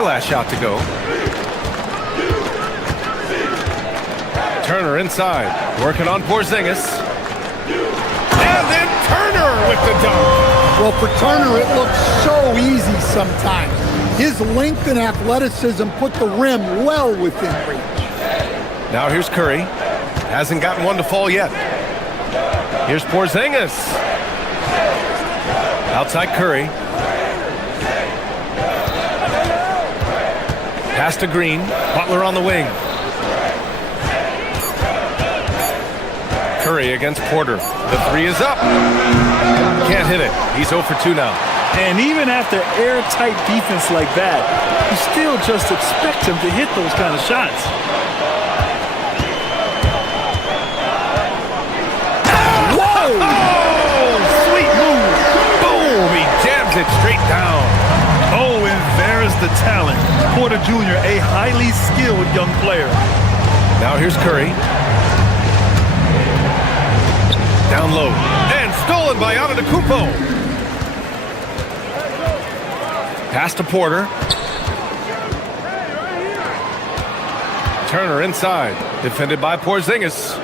Last shot to go. Turner inside, working on Porzingis. And then Turner with the dunk. Well, for Turner, it looks so easy sometimes. His length and athleticism put the rim well within reach. Now here's Curry. Hasn't gotten one to fall yet. Here's Porzingis. Outside Curry. Pass to Green. Butler on the wing. Curry against Porter. The three is up. Can't hit it. He's 0 for 2 now. And even after airtight defense like that, you still just expect him to hit those kind of shots. Whoa! Oh, sweet move. Boom! He jams it straight down. Oh, and there's the talent. Porter Jr., a highly skilled young player. Now here's Curry. Down low. And stolen by Antetokounmpo. Pass to Porter. Turner inside. Defended by Porzingis.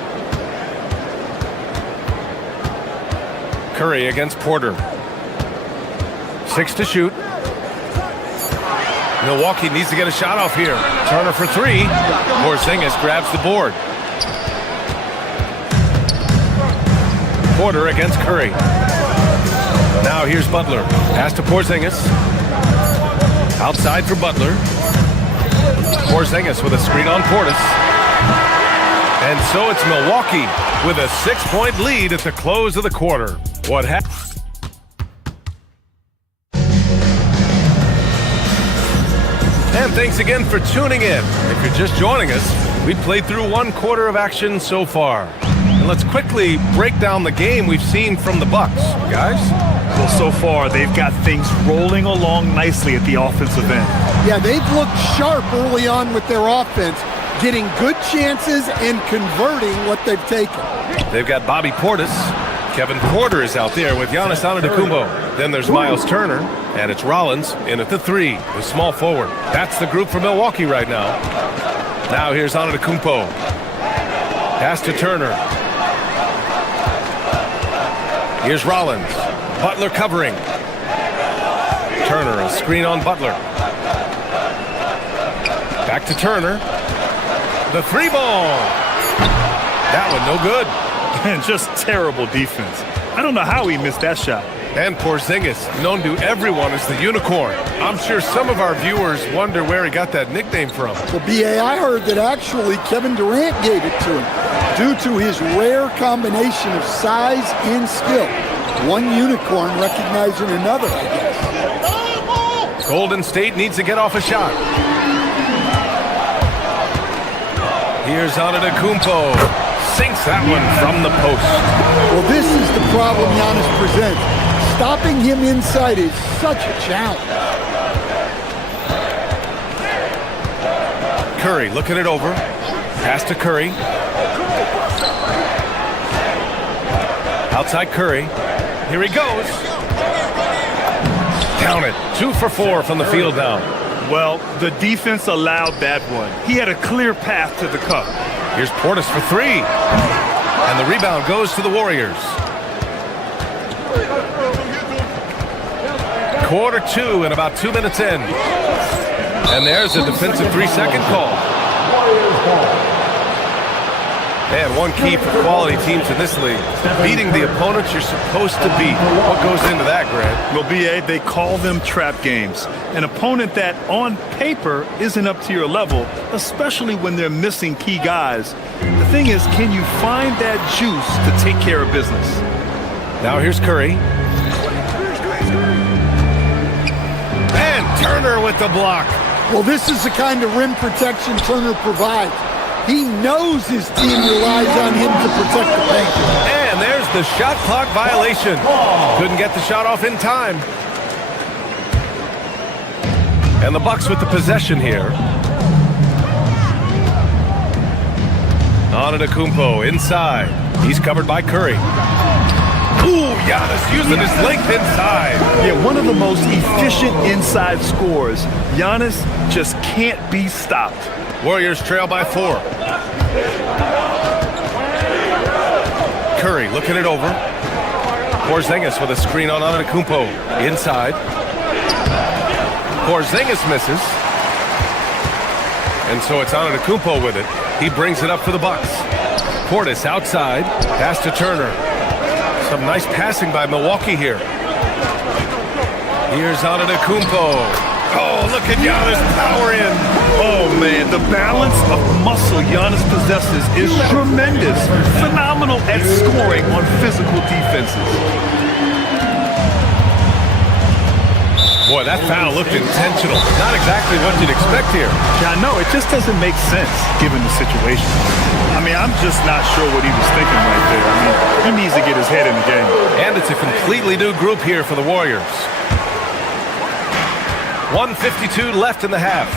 Curry against Porter. 6 to shoot. Milwaukee needs to get a shot off here. Turner for 3. Porzingis grabs the board. Porter against Curry. Now here's Butler. Pass to Porzingis. Outside for Butler. Porzingis with a screen on Portis. And so it's Milwaukee with a 6-point lead at the close of the quarter. What happened? And thanks again for tuning in. If you're just joining us, we played through 1 quarter of action so far. And let's quickly break down the game we've seen from the Bucks, guys. Well, so far, they've got things rolling along nicely at the offensive end. Yeah, they've looked sharp early on with their offense, getting good chances and converting what they've taken. They've got Bobby Portis. Kevin Porter is out there with Giannis Antetokounmpo. Then there's Miles Turner, and it's Rollins in at the 3, the small forward. That's the group for Milwaukee right now. Now here's Antetokounmpo. Pass to Turner. Here's Rollins. Butler covering. Turner, a screen on Butler. Back to Turner. The 3-ball. That one no good. And just terrible defense. I don't know how he missed that shot. And Porzingis, known to everyone as the unicorn. I'm sure some of our viewers wonder where he got that nickname from. Well, B.A., I heard that actually Kevin Durant gave it to him due to his rare combination of size and skill. One unicorn recognizing another, I guess. Golden State needs to get off a shot. Here's Antetokounmpo. Sinks that one from the post. Well, this is the problem Giannis presents. Stopping him inside is such a challenge. Curry looking it over. Pass to Curry. Outside Curry. Here he goes. Count it. 2 for 4 from the field now. Well, the defense allowed that one. He had a clear path to the cup. Here's Portis for 3. And the rebound goes to the Warriors. Quarter 2 and about 2 minutes in. And there's a defensive 3-second call. And one key for quality teams in this league, beating the opponents you're supposed to beat. What goes into that, Grant? Well, B.A., they call them trap games. An opponent that, on paper, isn't up to your level, especially when they're missing key guys. The thing is, can you find that juice to take care of business? Now here's Curry. And Turner with the block. Well, this is the kind of rim protection Turner provides. He knows his team relies on him to protect the paint. And there's the shot clock violation. Couldn't get the shot off in time. And the Bucks with the possession here. Antetokounmpo inside. He's covered by Curry. Ooh, Giannis using his length inside. Yeah, one of the most efficient inside scorers. Giannis just can't be stopped. Warriors trail by 4. Curry looking it over. Porzingis with a screen on Antetokounmpo. Inside. Porzingis misses. And so it's Antetokounmpo with it. He brings it up for the Bucks. Portis outside. Pass to Turner. Some nice passing by Milwaukee here. Here's Antetokounmpo. Oh, look at Giannis power in. Oh, man, the balance of muscle Giannis possesses is tremendous. Phenomenal at scoring on physical defenses. Boy, that foul looked intentional. Not exactly what you'd expect here. Yeah, I know. It just doesn't make sense given the situation. I mean, I'm just not sure what he was thinking right there. I mean, he needs to get his head in the game. And it's a completely new group here for the Warriors. 1:52 left in the half.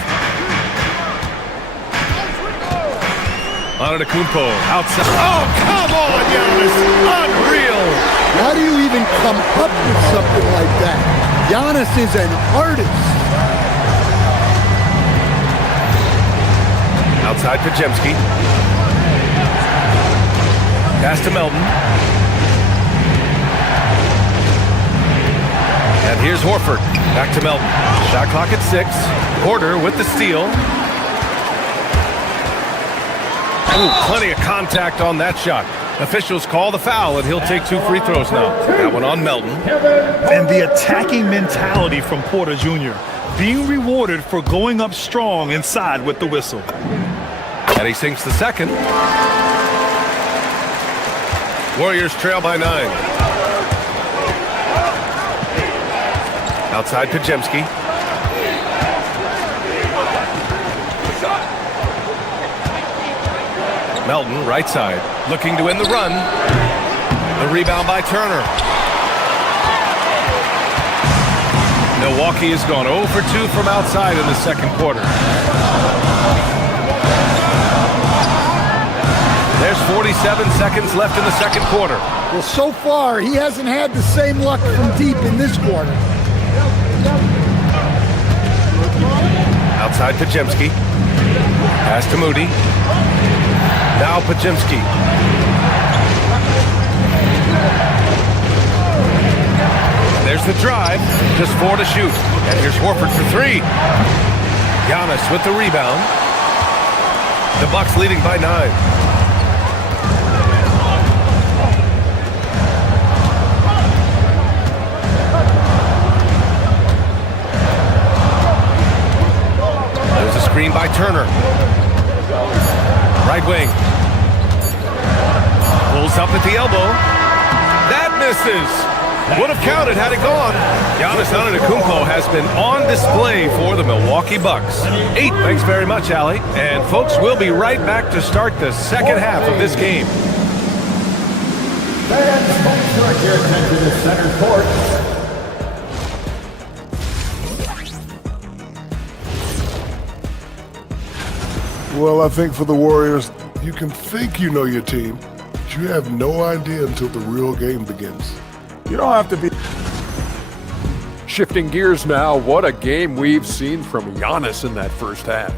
Antetokounmpo outside. Oh, come on, Giannis. Unreal. How do you even come up with something like that? Giannis is an artist. Outside Podziemski. Pass to Melton. And here's Horford. Back to Melton. Shot clock at 6. Porter with the steal. Ooh, plenty of contact on that shot. Officials call the foul, and he'll take 2 free throws now. That one on Melton. And the attacking mentality from Porter Jr. being rewarded for going up strong inside with the whistle. And he sinks the second. Warriors trail by 9. Outside Podziemski. Melton, right side, looking to win the run. The rebound by Turner. Milwaukee has gone 0 for 2 from outside in the second quarter. There's 47 seconds left in the second quarter. Well, so far, he hasn't had the same luck from deep in this quarter. Outside Podziemski. Pass to Moody. Now Podziemski. There's the drive. Just 4 to shoot. And here's Horford for 3. Giannis with the rebound. The Bucks leading by 9. There's a screen by Turner. Right wing. Pulls up at the elbow. That misses. Would have counted had it gone. Giannis Antetokounmpo has been on display for the Milwaukee Bucks. 8. Thanks very much, Allie. And folks, we'll be right back to start the second half of this game. Fans, direct your attention to center court. Well, I think for the Warriors, you can think you know your team, but you have no idea until the real game begins. You don't have to be. Shifting gears now, what a game we've seen from Giannis in that first half.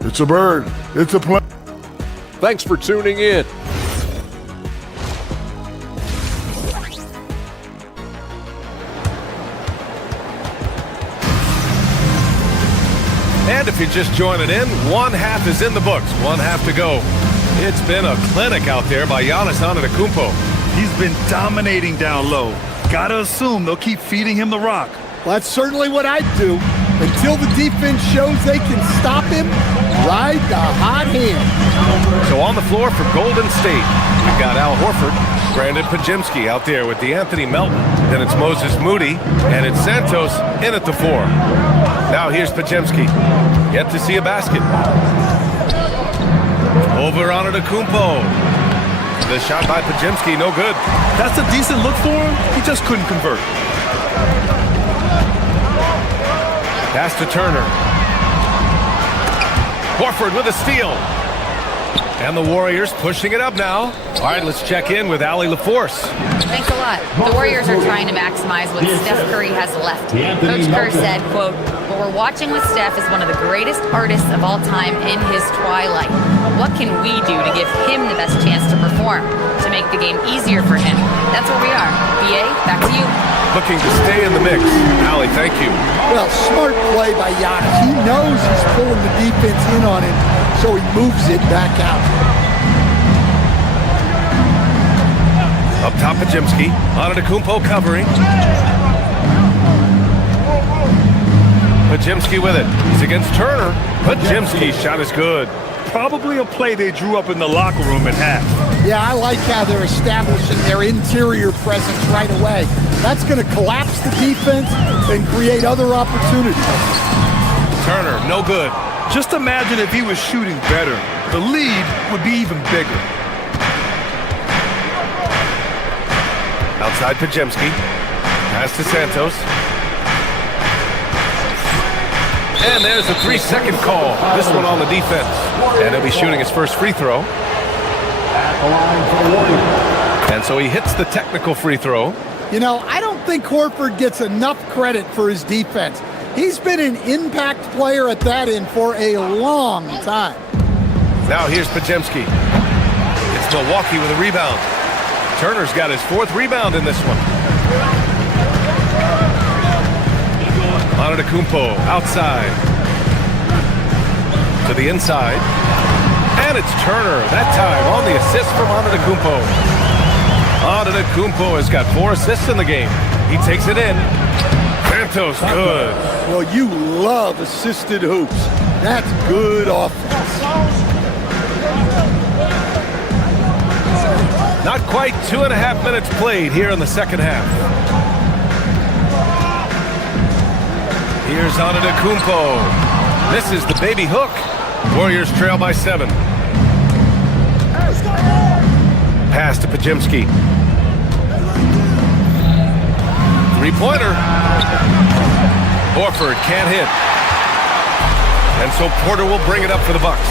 It's a bird. It's a play. Thanks for tuning in. And if you're just joining in, one half is in the books. One half to go. It's been a clinic out there by Giannis Antetokounmpo. He's been dominating down low. Gotta assume they'll keep feeding him the rock. Well, that's certainly what I'd do. Until the defense shows they can stop him, ride the hot hand. So on the floor for Golden State, we've got Al Horford, Brandon Podziemski out there with DeAnthony Melton. Then it's Moses Moody, and it's Santos in at the 4. Now here's Podziemski. Yet to see a basket. Over Antetokounmpo. The shot by Podziemski, no good. That's a decent look for him. He just couldn't convert. Pass to Turner. Horford with a steal. And the Warriors pushing it up now. All right, let's check in with Allie LaForce. Thanks a lot. The Warriors are trying to maximize what Steph Curry has left. Coach Kerr said, quote, "What we're watching with Steph is one of the greatest artists of all time in his twilight. What can we do to give him the best chance to perform, to make the game easier for him?" That's where we are. BA, back to you. Looking to stay in the mix. Allie, thank you. Well, smart play by Giannis. He knows he's pulling the defense in on him, so he moves it back out. Up top, Pajemski. Antetokounmpo covering. Pajemski with it. He's against Turner. Pajemski's shot is good. Probably a play they drew up in the locker room at half. Yeah, I like how they're establishing their interior presence right away. That's going to collapse the defense and create other opportunities. Turner, no good. Just imagine if he was shooting better. The lead would be even bigger. Outside Pajemski. Pass to Santos. And there's a 3-second call. This one on the defense. And he'll be shooting his first free throw. And so he hits the technical free throw. You know, I don't think Horford gets enough credit for his defense. He's been an impact player at that end for a long time. Now here's Pajemski. It's Milwaukee with a rebound. Turner's got his 4th rebound in this one. Antetokounmpo outside. To the inside. And it's Turner, that time on the assist from Antetokounmpo. Antetokounmpo has got 4 assists in the game. He takes it in. Santos, good. Well, you love assisted hoops. That's good offense. Not quite 2.5 minutes played here in the second half. Here's Antetokounmpo. Misses the baby hook. Warriors trail by 7. Pass to Pajemski. Three-pointer. Horford can't hit. And so Porter will bring it up for the Bucks.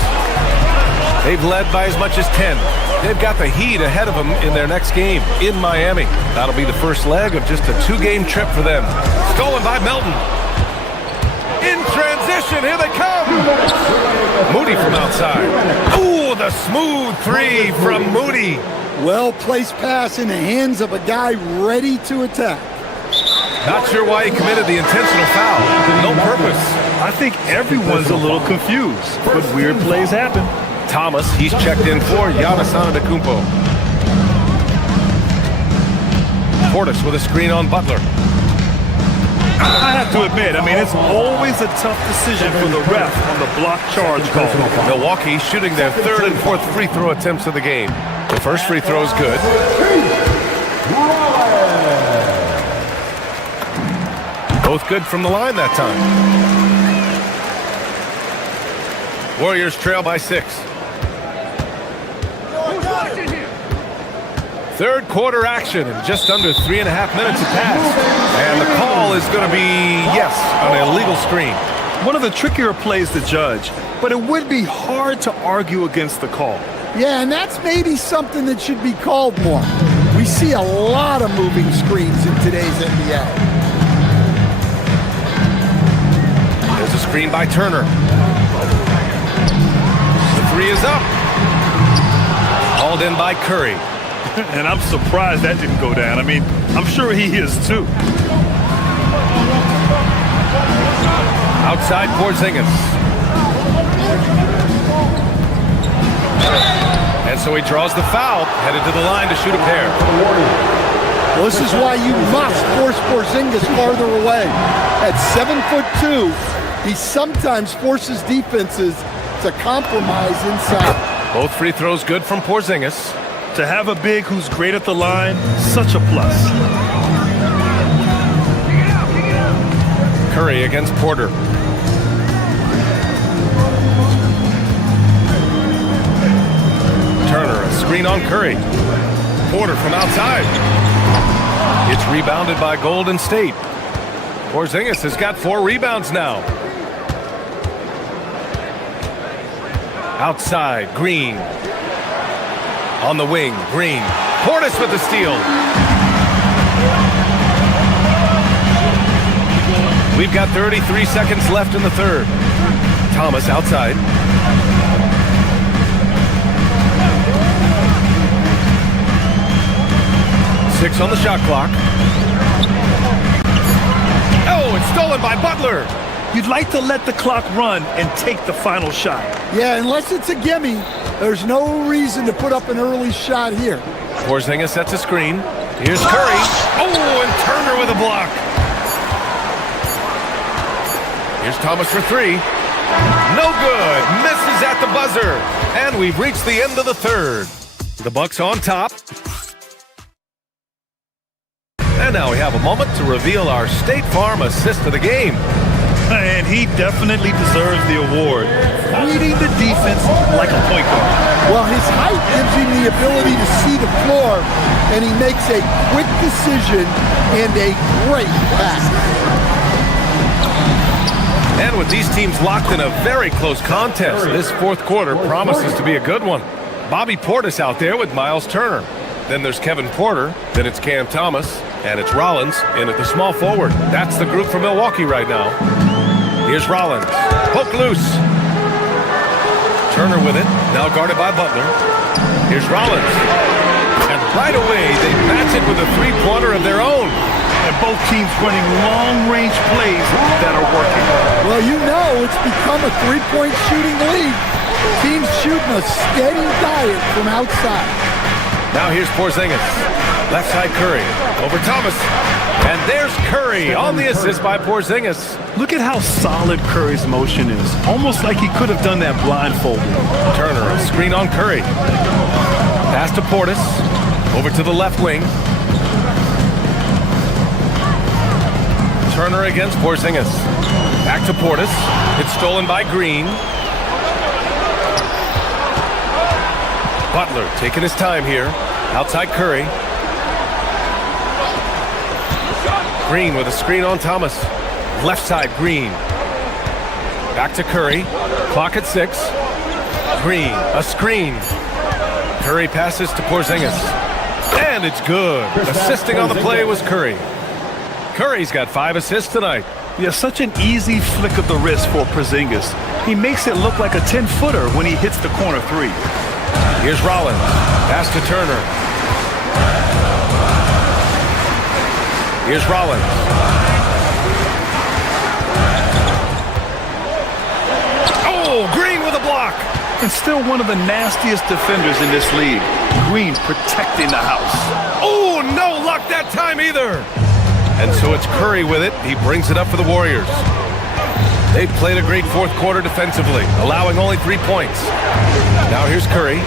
They've led by as much as 10. They've got the Heat ahead of them in their next game in Miami. That'll be the first leg of just a 2-game trip for them. Stolen by Melton. In transition, here they come. Moody from outside. Ooh, the smooth 3 from Moody. Well-placed pass in the hands of a guy ready to attack. Not sure why he committed the intentional foul. No purpose. I think everyone's a little confused, but weird plays happen. Thomas, he's checked in for Giannis Antetokounmpo. Portis with a screen on Butler. I have to admit, it's always a tough decision for the ref on the block charge call. Milwaukee shooting their 3rd and 4th free throw attempts of the game. The first free throw is good. Both good from the line that time. Warriors trail by 6. Third quarter action in just under 3.5 minutes have passed. And the call is going to be, yes, an illegal screen. One of the trickier plays to judge, but it would be hard to argue against the call. Yeah, and that's maybe something that should be called more. We see a lot of moving screens in today's NBA. There's a screen by Turner. The 3 is up. Hauled in by Curry. And I'm surprised that didn't go down. I'm sure he is too. Outside Porzingis. And so he draws the foul, headed to the line to shoot a pair. Well, this is why you must force Porzingis farther away. At 7'2", he sometimes forces defenses to compromise inside. Both free throws good from Porzingis. To have a big who's great at the line, such a plus. Curry against Porter. Turner, a screen on Curry. Porter from outside. It's rebounded by Golden State. Porzingis has got 4 rebounds now. Outside, Green. On the wing, Green. Portis with the steal. We've got 33 seconds left in the third. Thomas outside. Six on the shot clock. Oh, it's stolen by Butler. You'd like to let the clock run and take the final shot. Yeah, unless it's a gimme, there's no reason to put up an early shot here. Porzingis sets a screen. Here's Curry. Oh, and Turner with a block. Here's Thomas for three. No good. Misses at the buzzer. And we've reached the end of the third. The Bucks on top. And now we have a moment to reveal our State Farm assist of the game. And he definitely deserves the award. Reading the defense like a point guard. Well, his height gives him the ability to see the floor, and he makes a quick decision and a great pass. And with these teams locked in a very close contest, this fourth quarter promises to be a good one. Bobby Portis out there with Miles Turner. Then there's Kevin Porter. Then it's Cam Thomas. And it's Rollins in at the small forward. That's the group for Milwaukee right now. Here's Rollins. Poke loose. Turner with it. Now guarded by Butler. Here's Rollins. And right away, they match it with a three-pointer of their own. And both teams running long-range plays that are working. Well, you know it's become a three-point shooting league. Teams shooting a steady diet from outside. Now here's Porzingis. Left side Curry. Over Thomas. And there's Curry on the assist by Porzingis. Look at how solid Curry's motion is. Almost like he could have done that blindfolded. Turner, a screen on Curry. Pass to Portis. Over to the left wing. Turner against Porzingis. Back to Portis. It's stolen by Green. Butler taking his time here. Outside Curry. Green with a screen on Thomas. Left side, Green. Back to Curry. Clock at 6. Green, a screen. Curry passes to Porzingis. And it's good. Assisting on the play was Curry. Curry's got 5 assists tonight. Yeah, such an easy flick of the wrist for Porzingis. He makes it look like a 10-footer when he hits the corner three. Here's Rollins. Pass to Turner. Here's Rollins. Oh, Green with a block. And still one of the nastiest defenders in this league. Green protecting the house. Oh, no luck that time either. And so it's Curry with it. He brings it up for the Warriors. They've played a great fourth quarter defensively, allowing only 3 points. Now here's Curry.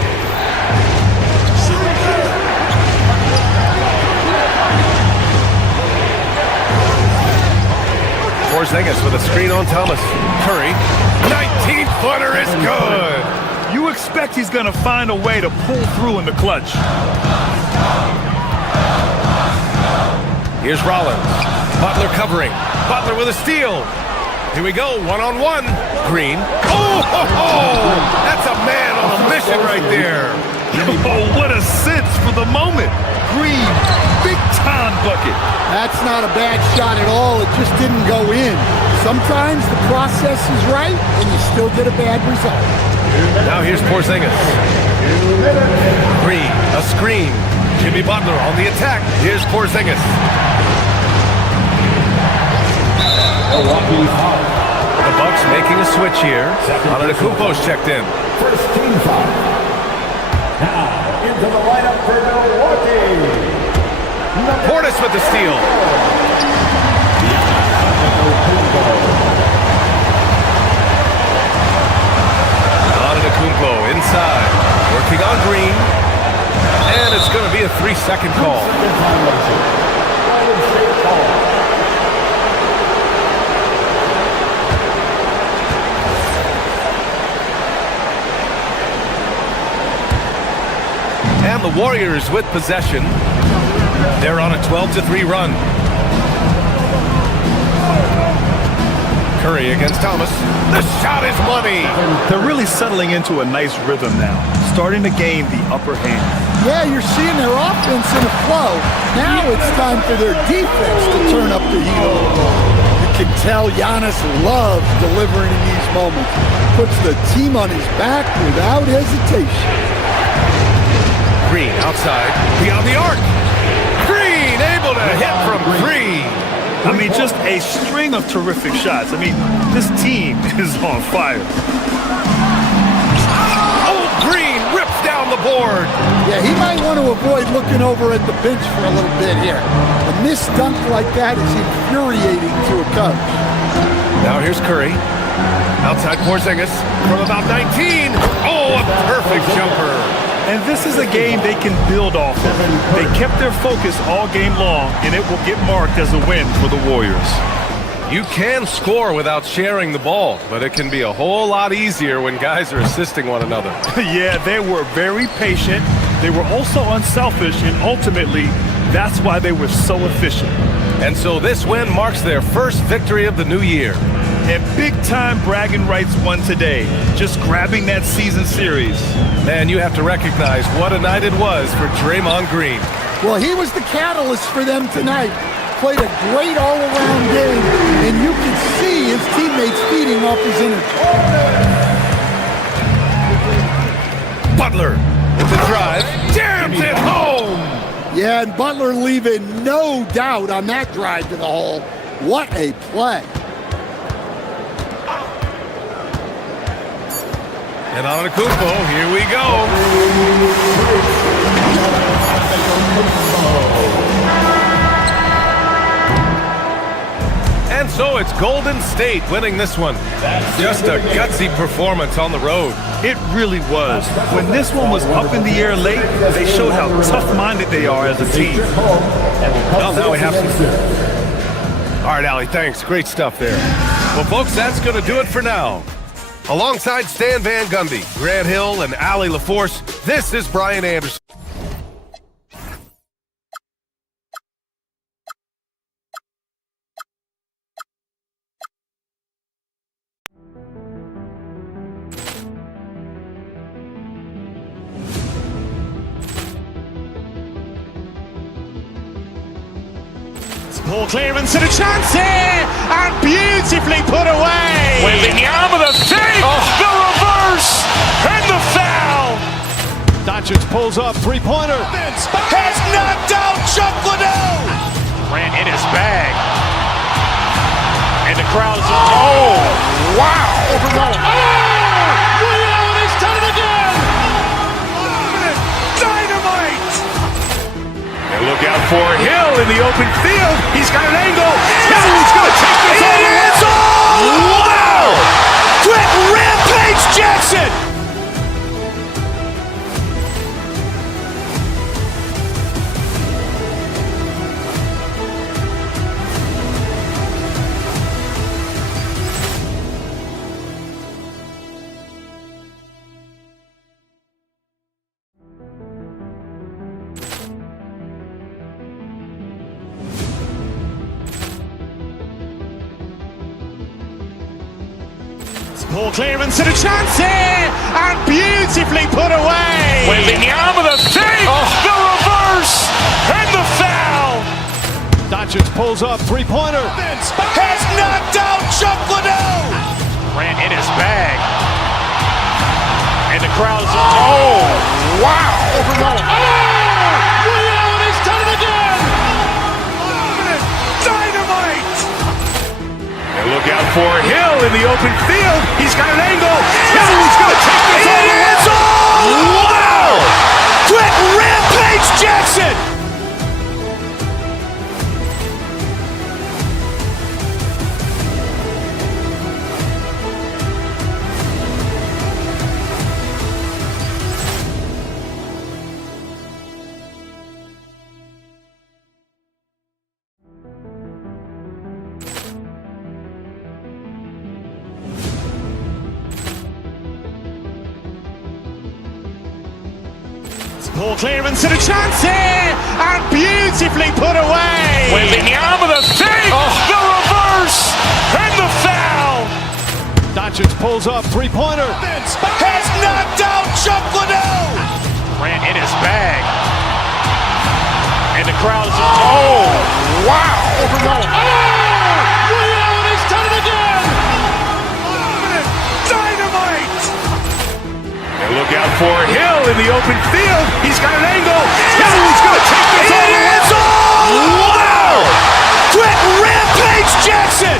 Porzingis with a screen on Thomas. Curry. 19-footer is good. You expect he's going to find a way to pull through in the clutch. Here's Rollins. Butler covering. Butler with a steal. Here we go, one-on-one. Green. Oh, that's a man on a mission right there. Oh, what a sense for the moment. Green, big-time bucket. That's not a bad shot at all. It just didn't go in. Sometimes the process is right, and you still get a bad result. Now here's Porzingis. Green, a screen. Jimmy Butler on the attack. Here's Porzingis. The Bucks making a switch here. Antetokounmpo's checked in. First team foul. Now into the lineup for Milwaukee. Portis with the steal. Antetokounmpo inside. Working on Green. And it's going to be a 3-second call. And the Warriors with possession. They're on a 12-3 run. Curry against Thomas. The shot is money. They're really settling into a nice rhythm now, starting to gain the upper hand. Yeah, you're seeing their offense in a flow. Now it's time for their defense to turn up the heat a little more. You can tell Giannis loves delivering in these moments. Puts the team on his back without hesitation. Green outside, beyond the arc. Green able to hit from three. I mean, just a string of terrific shots. I mean, this team is on fire. Oh, Green rips down the board. Yeah, he might want to avoid looking over at the bench for a little bit here. A missed dunk like that is infuriating to a coach. Now here's Curry. Outside Porzingis from about 19. Oh, a perfect jumper. And this is a game they can build off of. They kept their focus all game long, and it will get marked as a win for the Warriors. You can score without sharing the ball, but it can be a whole lot easier when guys are assisting one another. Yeah, they were very patient. They were also unselfish, and ultimately, that's why they were so efficient. And so this win marks their first victory of the new year. And big-time bragging rights won today, just grabbing that season series. And you have to recognize what a night it was for Draymond Green. Well, he was the catalyst for them tonight. Played a great all-around game, and you can see his teammates feeding off his energy. Butler with the drive, jams it home! Yeah, and Butler leaving no doubt on that drive to the hole. What a play. And on Antetokounmpo, here we go. And so it's Golden State winning this one. Just a gutsy performance on the road. It really was. When this one was up in the air late, they showed how tough-minded they are as a team. Well, now we have some... All right, Allie, thanks. Great stuff there. Well, folks, that's going to do it for now. Alongside Stan Van Gundy, Grant Hill, and Allie LaForce, this is Brian Anderson. Ball clearance and a chance here, and beautifully put away. Wembanyama the fake, the reverse, and the foul. Doncic pulls up, three-pointer. Has knocked out Chuck Liddell. Ran in his bag. And the crowd is, oh, wow. Oh, Ray Allen has done it again. Dynamite. And look out for Hill in the open field. He's got an angle. He's going to take this all the way. Wow. Quick Rampage Jackson. Ball clearance and a chance here, and beautifully put away. Wembanyama the fake, the reverse, and the foul. Doncic pulls up, three-pointer. Has knocked out Chuck Liddell. Ran in his bag. And the crowd is, oh, wow. Ray Allen has done it again. Dynamite. And look out for Hill in the open field. He's got an angle. He's going to take this all the way. Wow. Quick Rampage Jackson. Ball clearance and a chance here, and beautifully put away. Wembanyama the fake, the reverse, and the foul. Doncic pulls up, three-pointer. Has knocked out Chuck Liddell. Grant in his bag. And the crowd is, oh, wow. Over Nolan. Oh! Ray Allen has done it again! Dynamite. And look out for Hill in the open field. He's got an angle. Hill's going to take this all the way. Wow! Quick Rampage Jackson.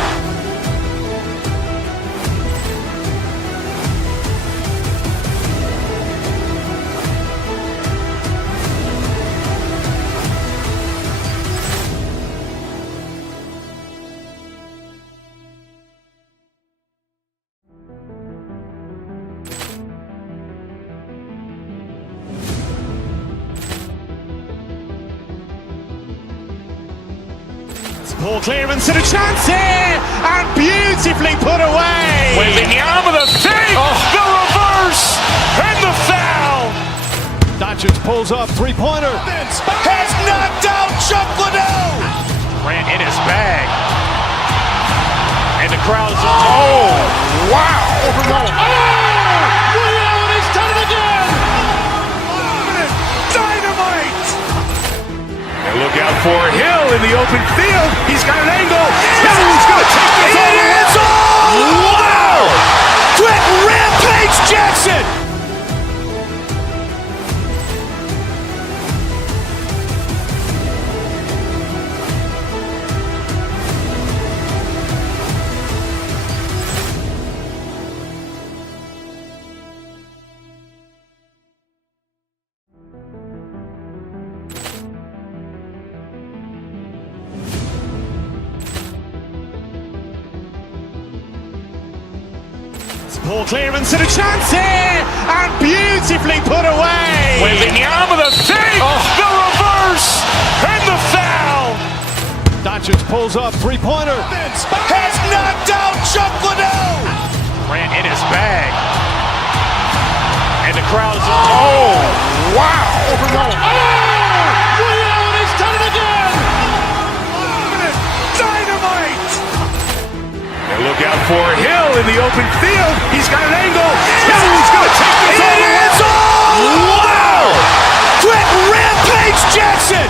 Poor clearance and a chance here, and beautifully put away. Waving the arm of the fake, the reverse, and the foul. Doncic pulls up, three-pointer. Has knocked out Chuck Liddell. Grant in his bag. And the crowd is, oh, wow. Over Nolan. Oh! Ray Allen has done it again! Dynamite. And look out for Hill in the open field. He's got an angle. Hill's going to take this all the way. Wow! Quick Rampage Jackson. Poor clearance and a chance here, and beautifully put away. Waving the arm of the fake, the reverse, and the foul. Doncic pulls up, three-pointer. Has knocked out Chuck Liddell. Grant in his bag. And the crowd is, oh, wow. Over Nolan. Oh! Ray Allen has done it again! Dynamite. And look out for Hill in the open field. He's got an angle. Hill's going to take this all the way. Wow! Quick Rampage Jackson.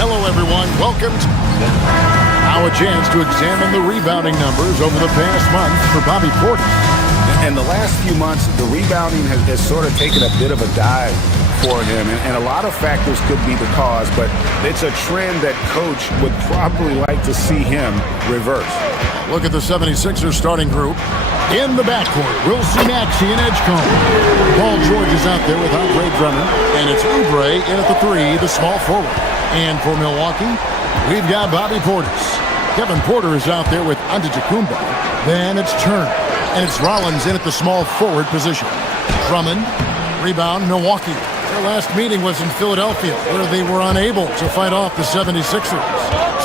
Hello, everyone. Welcome to now a chance to examine the rebounding numbers over the past month for Bobby Portis. In the last few months, the rebounding has sort of taken a bit of a dive for him, and a lot of factors could be the cause, but it's a trend that Coach would probably like to see him reverse. Look at the 76ers starting group. In the backcourt, we'll see Maxey and Edgecombe. Paul George is out there with Andre Drummond, and it's Oubre in at the three, the small forward. And for Milwaukee, we've got Bobby Portis. Kevin Porter is out there with Antetokounmpo. Then it's Turner, and it's Rollins in at the small forward position. Drummond, rebound, Milwaukee. Their last meeting was in Philadelphia, where they were unable to fight off the 76ers.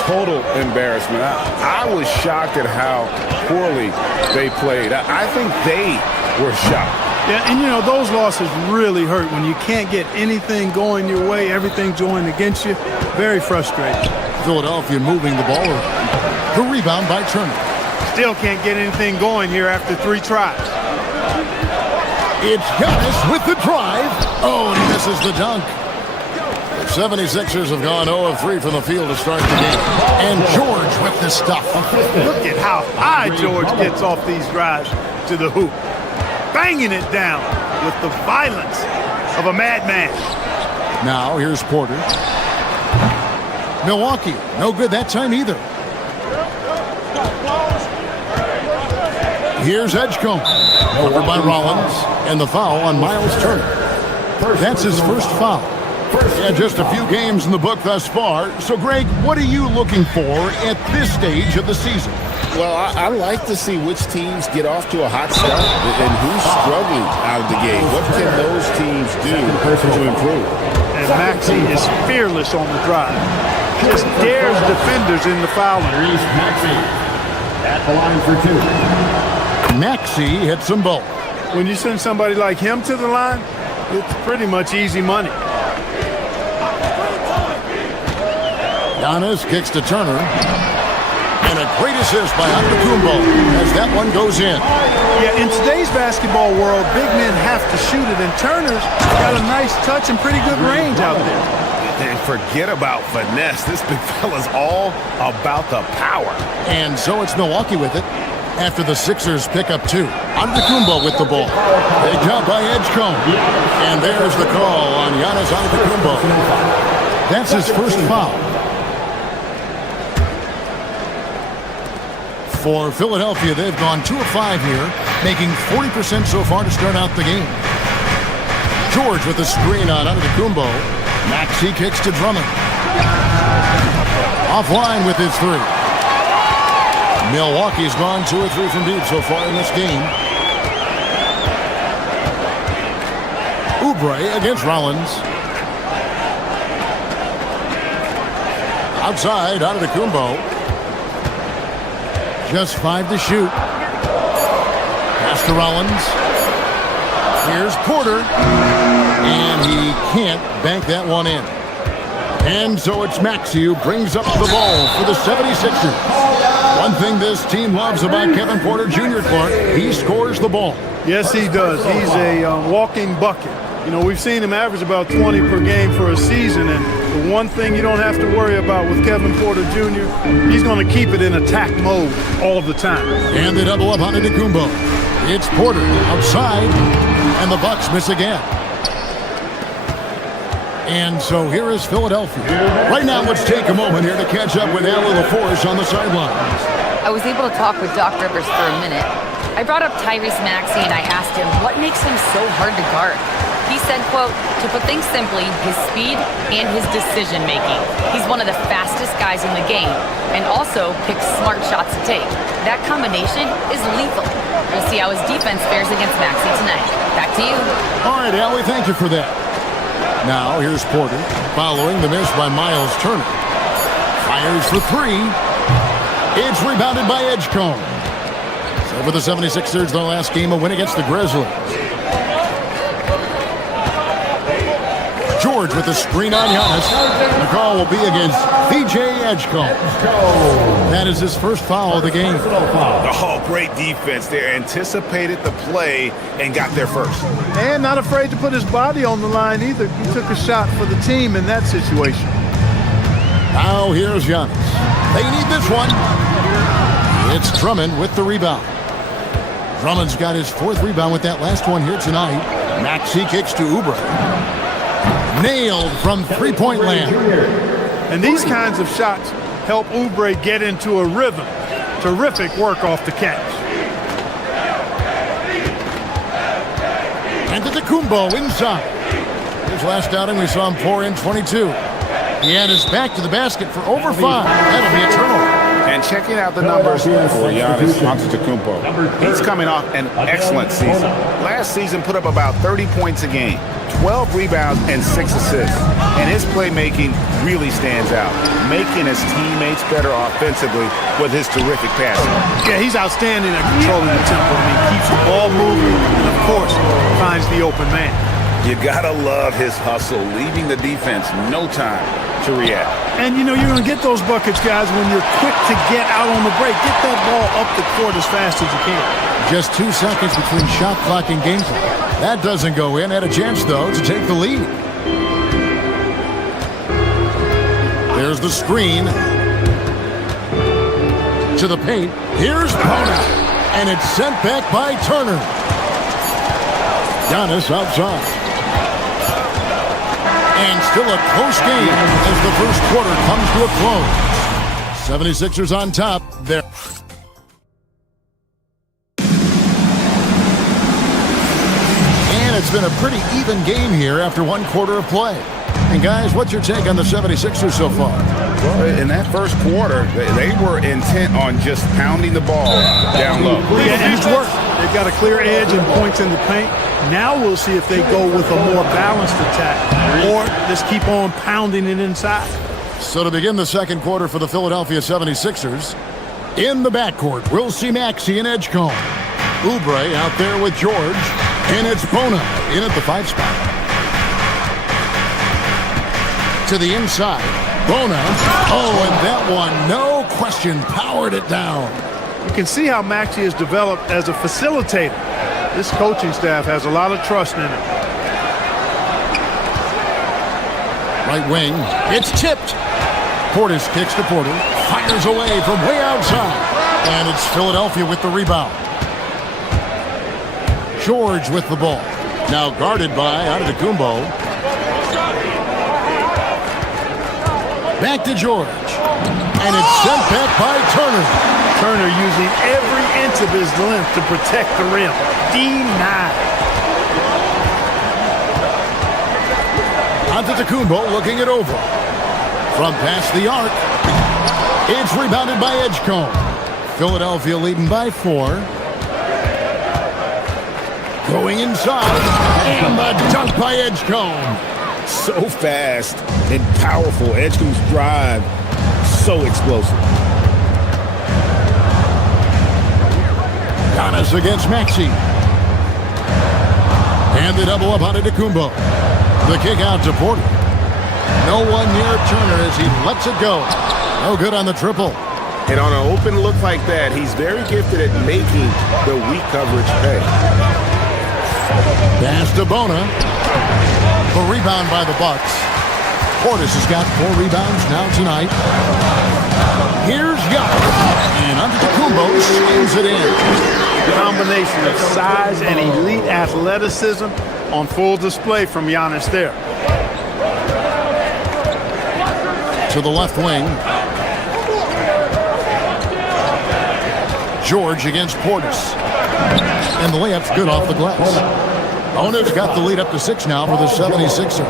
Total embarrassment. I was shocked at how poorly they played. I think they were shocked. Yeah, and you know, those losses really hurt when you can't get anything going your way, everything's going against you. Very frustrating. Philadelphia moving the ball around. The rebound by Turner. Still can't get anything going here after 3 tries. It's Giannis with the drive. Oh, and he misses the dunk. The 76ers have gone 0 of 3 from the field to start the game. And George with the stuff. Look at how high George gets off these drives to the hoop. Banging it down with the violence of a madman. Now here's Porter. Milwaukee, no good that time either. Here's Edgecombe. Over by Rollins. And the foul on Miles Turner. That's his first foul. Yeah, just a few games in the book thus far. So, Greg, what are you looking for at this stage of the season? Well, I like to see which teams get off to a hot start and who's struggling out of the game. What can those teams do to improve? And Maxey is fearless on the drive. Just dares defenders in the foul line. Maxey at the line for 2. Maxey hits them both. When you send somebody like him to the line, it's pretty much easy money. Giannis kicks to Turner. And a great assist by Antetokounmpo as that one goes in. Yeah, in today's basketball world, big men have to shoot it, and Turner's got a nice touch and pretty good range out there. And forget about finesse. This big fella's all about the power. And so it's Milwaukee with it after the Sixers pick up 2. Antetokounmpo with the ball. Picked up by Edgecombe. And there's the call on Giannis Antetokounmpo. That's his first foul. For Philadelphia, they've gone 2 of 5 here, making 40% so far to start out the game. George with the screen on Antetokounmpo. Maxey kicks to Drummond. Offline with his 3. Milwaukee's gone 2 or 3 from deep so far in this game. Oubre against Rollins. Outside, Antetokounmpo. Just 5 to shoot. Pass to Rollins. Here's Porter. And he can't bank that one in. And so it's Maxey who brings up the ball for the 76ers. One thing this team loves about Kevin Porter Jr., Clark, he scores the ball. Yes, he does. He's a walking bucket. You know, we've seen him average about 20 per game for a season, and the one thing you don't have to worry about with Kevin Porter Jr., he's going to keep it in attack mode all the time. And they double up on Antetokounmpo. It's Porter outside, and the Bucks miss again. And so here is Philadelphia. Right now, let's take a moment here to catch up with Al LaForce on the sidelines. I was able to talk with Doc Rivers for a minute. I brought up Tyrese Maxey and I asked him what makes him so hard to guard. He said, quote, to put things simply, his speed and his decision making. He's one of the fastest guys in the game and also picks smart shots to take. That combination is lethal. We'll see how his defense fares against Maxey tonight. Back to you. All right, Allie, thank you for that. Now, here's Porter, following the miss by Miles Turner. Fires for 3. It's rebounded by Edgecombe. So for the 76ers, their last game, a win against the Grizzlies. George with the screen on Giannis. The call will be against VJ Edgecombe. That is his first foul of the game. Oh, great defense there. Anticipated the play and got there first. And not afraid to put his body on the line either. He took a shot for the team in that situation. Now here's Giannis. They need this one. It's Drummond with the rebound. Drummond's got his 4th rebound with that last one here tonight. Maxey kicks to Oubre. Nailed from three-point land. And these kinds of shots help Oubre get into a rhythm. Terrific work off the catch. Antetokounmpo inside. His last outing, we saw him pour in 22. He had his back to the basket for over 5. That'll be a turnover. And checking out the numbers for Giannis Antetokounmpo. He's coming off an excellent season. Last season put up about 30 points a game, 12 rebounds, and 6 assists. And his playmaking really stands out, making his teammates better offensively with his terrific passing. Yeah, he's outstanding at controlling the tempo. I mean, keeps the ball moving and, of course, finds the open man. You gotta love his hustle, leaving the defense no time to react. And, you know, you're going to get those buckets, guys, when you're quick to get out on the break. Get that ball up the court as fast as you can. Just 2 seconds between shot clock and game clock. That doesn't go in. Had a chance, though, to take the lead. There's the screen. To the paint. Here's Porter. And it's sent back by Turner. Giannis outside. And still a close game as the first quarter comes to a close. 76ers on top. There. And it's been a pretty even game here after 1 quarter of play. And guys, what's your take on the 76ers so far? Well, in that first quarter, they were intent on just pounding the ball down low. Yeah, and it's worked. They've got a clear edge and points in the paint. Now we'll see if they go with a more balanced attack or just keep on pounding it inside. So to begin the second quarter for the Philadelphia 76ers, in the backcourt, we'll see Maxey in Edgecombe. Oubre out there with George, and it's Bona in at the 5 spot. To the inside, Bona. Oh, and that one, no question, powered it down. You can see how Maxey has developed as a facilitator. This coaching staff has a lot of trust in him. Right wing, it's tipped. Portis kicks to Porter, fires away from way outside, and it's Philadelphia with the rebound. George with the ball, now guarded by Antetokounmpo. Back to George, and it's sent back by Turner. Turner using every inch of his length to protect the rim. Denied. Antetokounmpo looking it over. From past the arc, it's rebounded by Edgecombe. Philadelphia leading by 4. Going inside, and the dunk by Edgecombe. So fast and powerful. Edgecombe's drive, so explosive. Giannis against Maxey. And the double up on Antetokounmpo. The kick out to Porter. No one near Turner as he lets it go. No good on the triple. And on an open look like that, he's very gifted at making the weak coverage pay. Pass to Bona. The rebound by the Bucks. Portis has got 4 rebounds now tonight. Here's Giannis. And Antetokounmpo slams it in. Combination of size and elite athleticism on full display from Giannis there. To the left wing. George against Portis. And the layup's good off the glass. Bona's got the lead up to 6 now for the 76ers.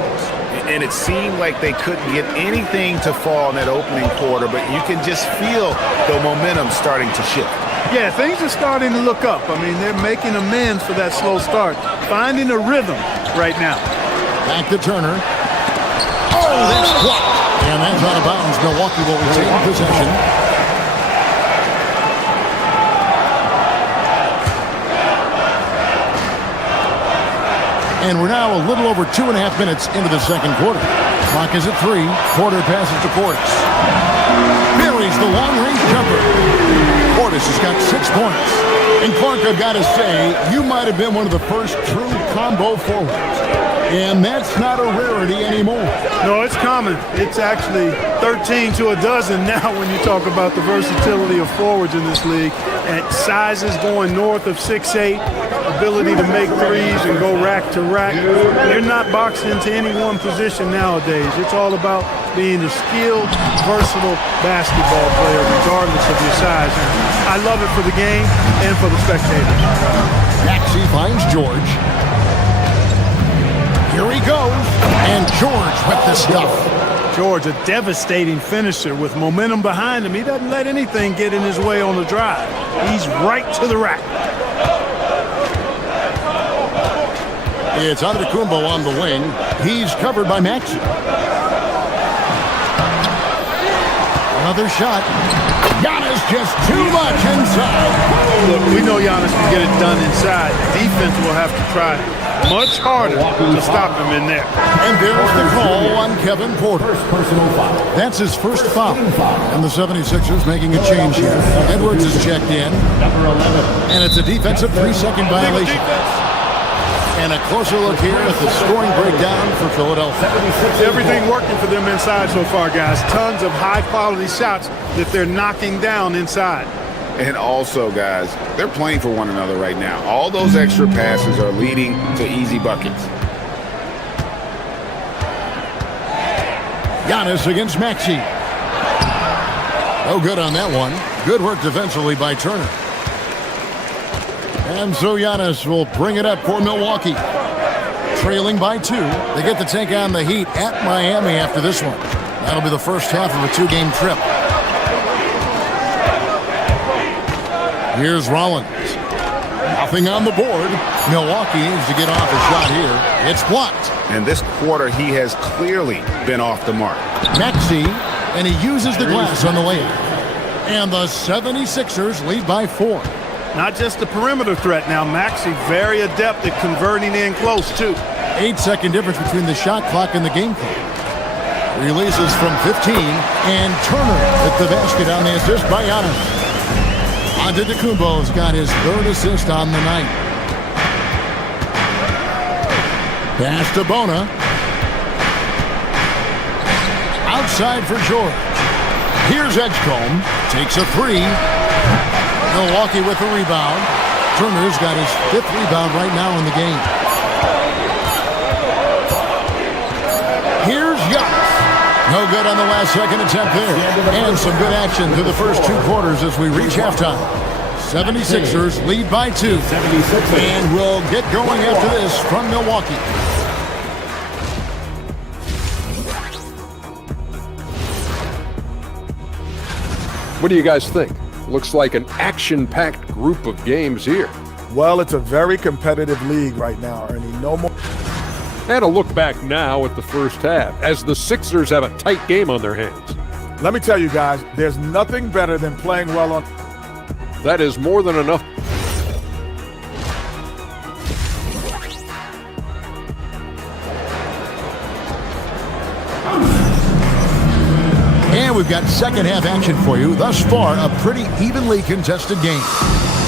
And it seemed like they couldn't get anything to fall in that opening quarter, but you can just feel the momentum starting to shift. Yeah, things are starting to look up. I mean, they're making amends for that slow start. Finding a rhythm right now. Back to Turner. Oh, that's blocked. And that's out of bounds. Milwaukee will retain possession. And we're now a little over 2.5 minutes into the second quarter. Clock is at 3. Porter passes to Portis. Buries the long-range jumper. Portis has got 6 points. And Clark, I've got to say, you might have been one of the first true combo forwards. And that's not a rarity anymore. No, it's common. It's actually 13 to a dozen now when you talk about the versatility of forwards in this league. And sizes going north of 6'8", ability to make threes and go rack to rack. You're not boxed into any one position nowadays. It's all about being a skilled, versatile basketball player regardless of your size. And I love it for the game and for the spectators. Maxey finds George. Here he goes, and George with the stuff. George, a devastating finisher with momentum behind him. He doesn't let anything get in his way on the drive. He's right to the rack. It's Antetokounmpo on the wing. He's covered by Maxey. Another shot. Giannis just too much inside. Look, we know Giannis can get it done inside. Defense will have to try much harder to stop him in there. And there's the call on Kevin Porter. That's his first foul. And the 76ers making a change here. Edwards is checked in. And it's a defensive 3-second violation. And a closer look here at the scoring breakdown for Philadelphia. Everything working for them inside so far, guys. Tons of high-quality shots that they're knocking down inside. And also, guys, they're playing for one another right now. All those extra passes are leading to easy buckets. Giannis against Maxey. Oh, good on that one. Good work defensively by Turner. And so Giannis will bring it up for Milwaukee. trailing by 2. They get to take on the Heat at Miami after this one. That'll be the first half of a 2-game trip. Here's Rollins. Nothing on the board. Milwaukee needs to get off a shot here. It's blocked. And this quarter, he has clearly been off the mark. Maxey, and he uses the glass on the layup. And the 76ers lead by 4. Not just the perimeter threat now. Maxey very adept at converting in close, too. 8-second difference between the shot clock and the game clock. Releases from 15, and Turner at the basket on the assist by Giannis. Antetokounmpo's got his 3rd assist on the night. Pass to Bona. Outside for George. Here's Edgecombe. Takes a 3. Milwaukee with the rebound. Turner's got his 5th rebound right now in the game. Here's Giannis. No good on the last second attempt there. And some good action through the first 2 quarters as we reach halftime. 76ers lead by 2. And we'll get going after this from Milwaukee. What do you guys think? Looks like an action-packed group of games here. Well, it's a very competitive league right now, Ernie. No more. And a look back now at the first half, as the Sixers have a tight game on their hands. Let me tell you guys, there's nothing better than playing well on. That is more than enough. And we've got second half action for you. Thus far, a pretty evenly contested game.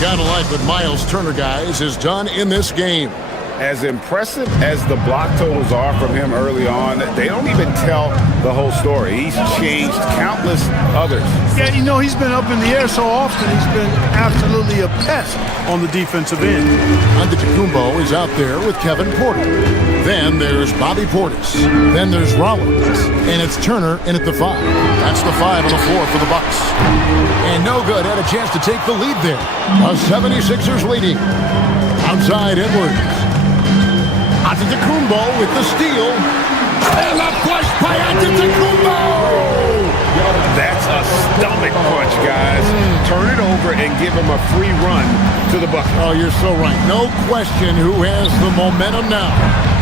Gotta like what Miles Turner, guys, has done in this game. As impressive as the block totals are from him early on, they don't even tell the whole story. He's changed countless others. Yeah, you know, he's been up in the air so often, he's been absolutely a pest on the defensive end. Antetokounmpo is out there with Kevin Porter. Then there's Bobby Portis. Then there's Rollins. And it's Turner in at the 5. That's the 5 on the floor for the Bucks. And no good, had a chance to take the lead there. The 76ers leading. Outside Edwards. Antetokounmpo with the steal. And a push by Antetokounmpo! That's a stomach punch, guys. Turn it over and give him a free run to the bucket. Oh, you're so right. No question who has the momentum now.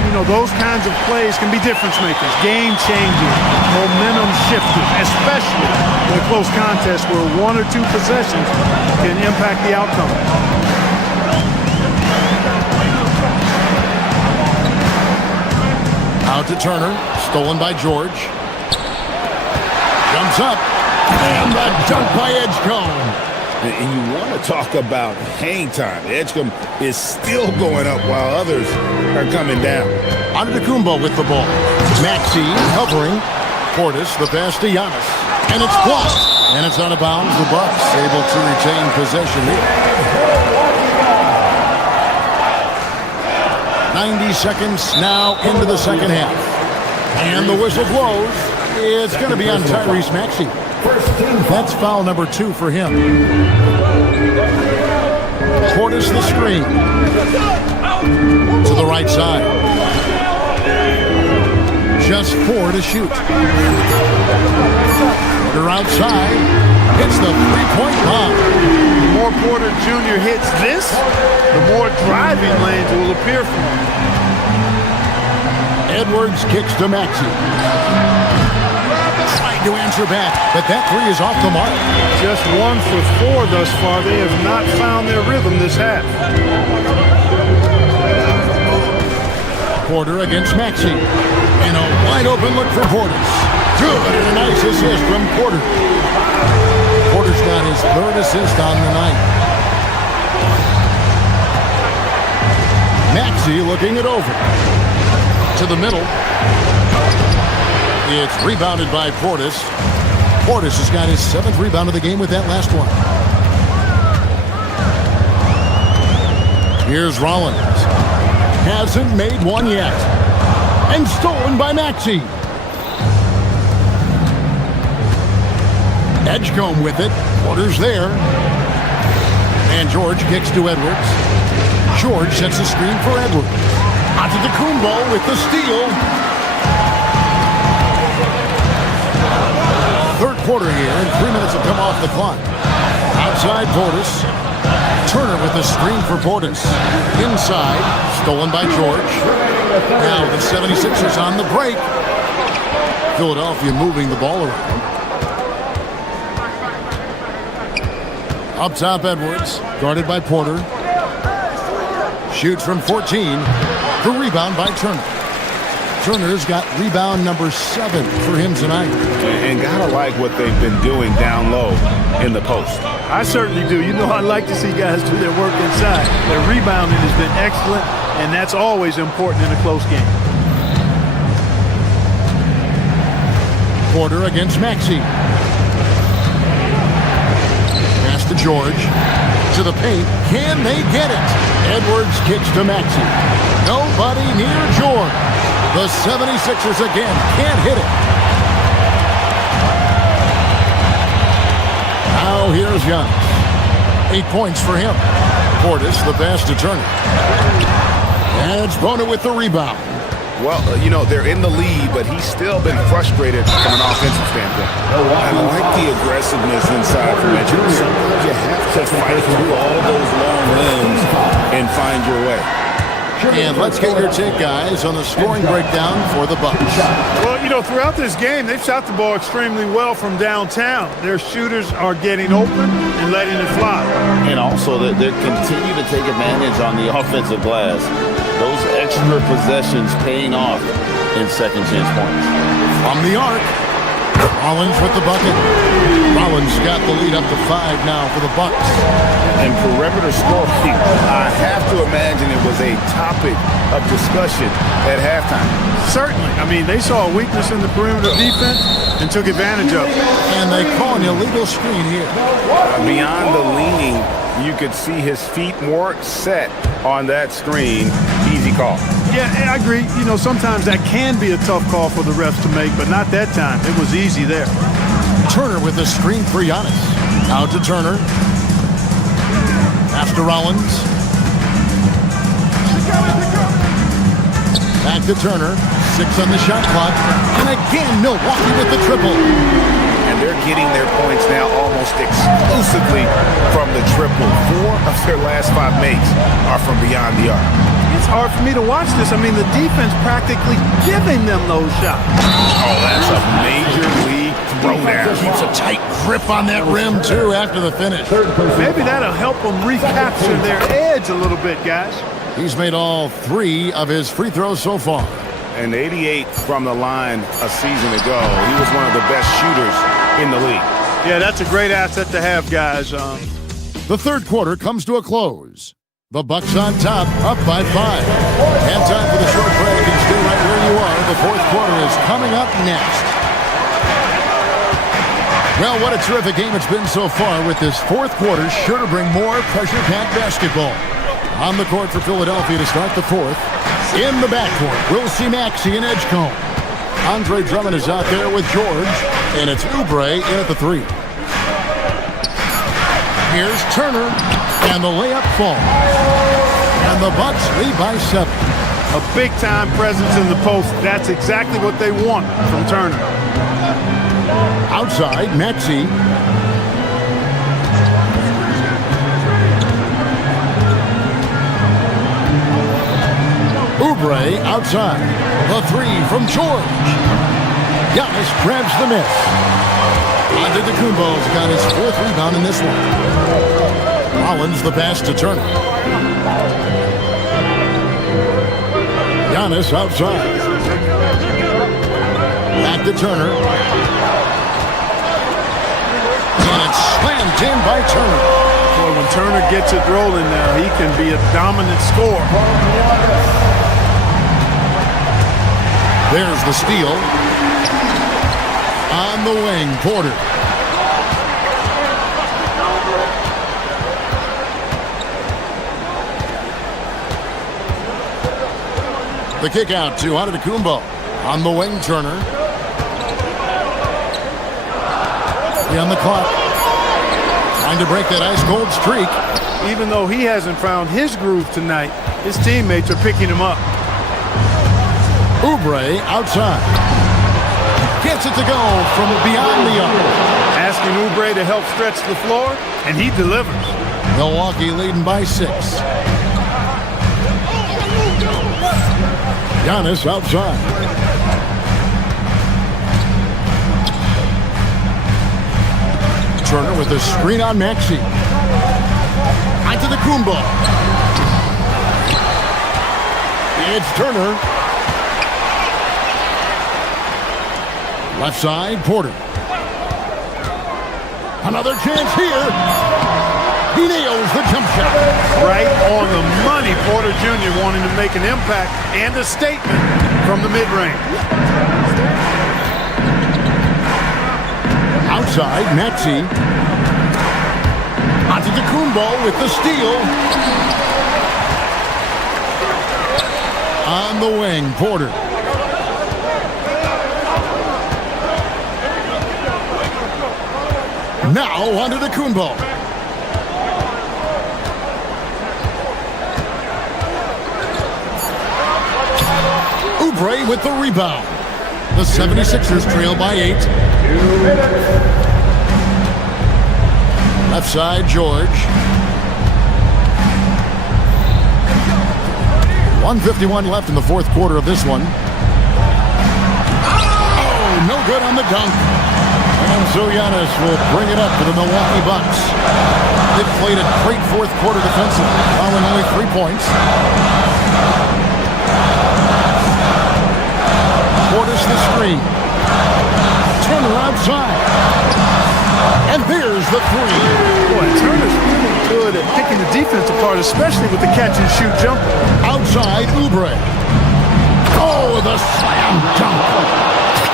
You know, those kinds of plays can be difference makers, game changers, momentum shifters, especially in a close contest where 1 or 2 possessions can impact the outcome. Out to Turner, stolen by George. Jumps up, and the dunk by Edgecombe. And you want to talk about hang time. Edgecombe is still going up while others are coming down. Antetokounmpo with the ball. Maxey hovering. Portis, the pass to Giannis. And it's blocked. And it's out of bounds. The Bucks able to retain possession here. 90 seconds now into the second half. And the whistle blows. It's going to be on Tyrese Maxey. That's foul number 2 for him. Portis the screen. To the right side. Just 4 to shoot. Porter outside. Hits the three-point line. The more Porter Jr. hits this, the more driving lanes will appear for him. Edwards kicks to Maxey. Trying to answer back, but that 3 is off the mark. Just 1 for 4 thus far. They have not found their rhythm this half. Porter against Maxey. And a wide open look for Portis. Good, and a nice assist from Porter. Porter's got his 3rd assist on the night. Maxey looking it over. To the middle. It's rebounded by Portis. Portis has got his 7th rebound of the game with that last one. Here's Rollins. Hasn't made one yet. And stolen by Maxey. Edgecombe with it. Porter's there. And George kicks to Edwards. George sets a screen for Edwards. Antetokounmpo with the steal. Third quarter here, and 3 minutes have come off the clock. Outside Portis. Turner with the screen for Portis. Inside, stolen by George. Now the 76ers on the break. Philadelphia moving the ball around. Up top, Edwards, guarded by Porter. Shoots from 14. The rebound by Turner. Turner's got rebound number 7 for him tonight. And gotta like what they've been doing down low in the post. I certainly do. You know, I like to see guys do their work inside. Their rebounding has been excellent, and that's always important in a close game. Porter against Maxey. Pass to George. To the paint. Can they get it? Edwards kicks to Maxey. Nobody near George. The 76ers again can't hit it. Now here's Giannis. 8 points for him. Portis, the pass to Turner. And Bona with the rebound. Well, you know, they're in the lead, but he's still been frustrated from an offensive standpoint. I like the aggressiveness inside from Edwards. Sometimes you have to fight through all those long limbs and find your way. And let's get your take, guys, on the scoring breakdown for the Bucks. Well, you know, throughout this game, they've shot the ball extremely well from downtown. Their shooters are getting open and letting it fly. And also, they continue to take advantage on the offensive glass. Those extra possessions paying off in second chance points. From the arc, Rollins with the bucket. Rollins got the lead up to 5 now for the Bucks. And perimeter scoring, I have to imagine it was a topic of discussion at halftime. Certainly. I mean, they saw a weakness in the perimeter defense and took advantage of it. And they call an illegal screen here. Beyond the leaning, you could see his feet weren't set on that screen. Easy call. Yeah, I agree. You know, sometimes that can be a tough call for the refs to make, but not that time. It was easy there. Turner with the screen for Giannis. Out to Turner. Pass to Rollins. Back to Turner. 6 on the shot clock. And again, Milwaukee with the triple. And they're getting their points now almost exclusively from the triple. 4 of their last 5 makes are from beyond the arc. It's hard for me to watch this. I mean, the defense practically giving them those shots. Oh, that's a major league throwdown. Keeps a tight grip on that rim, too, after the finish. Maybe that'll help them recapture their edge a little bit, guys. He's made all 3 of his free throws so far. And 88 from the line a season ago. He was one of the best shooters in the league. Yeah, that's a great asset to have, guys. The third quarter comes to a close. The Bucks on top, up by 5. And time for the short break, and stay right where you are. The fourth quarter is coming up next. Well, what a terrific game it's been so far, with this fourth quarter sure to bring more pressure-packed basketball. On the court for Philadelphia to start the fourth. In the backcourt, we'll see Maxey and Edgecombe. Andre Drummond is out there with George, and it's Oubre in at the 3. Here's Turner, and the layup falls. And the Bucks lead by 7. A big-time presence in the post. That's exactly what they want from Turner. Outside, Maxey. Oubre outside. The 3 from George. Giannis grabs the miss. Antetokounmpo's got his 4th rebound in this one. Rollins the pass to Turner. Giannis outside. Back to Turner. And it's slammed in by Turner. Boy, when Turner gets it rolling now, he can be a dominant scorer. There's the steal. On the wing, Porter. The kick out to Antetokounmpo. On the wing, Turner. On the clock. Trying to break that ice-cold streak. Even though he hasn't found his groove tonight, his teammates are picking him up. Oubre outside. Gets it to go from beyond the arc. Asking Oubre to help stretch the floor, and he delivers. Milwaukee leading by 6. Giannis outside. Turner with the screen on Maxey. Onto the Kumbo. It's Turner. Left side, Porter. Another chance here. He nails the jump shot. Right on the money. Porter Jr. wanting to make an impact and a statement from the mid-range. Outside, Maxey. Onto the Kumbo with the steal. On the wing, Porter. Now onto the Kumbo. Oubre with the rebound. The 76ers trail by 8. Left side, George. 1:51 left in the fourth quarter of this one. Oh, no good on the dunk. And so Giannis will bring it up for the Milwaukee Bucks. They've played a great fourth quarter defensively, allowing only 3 points. Portis the screen. Turner outside. And there's the 3. Boy, Turner's really good at picking the defense apart, especially with the catch-and-shoot jumper. Outside, Oubre. Oh, the slam dunk.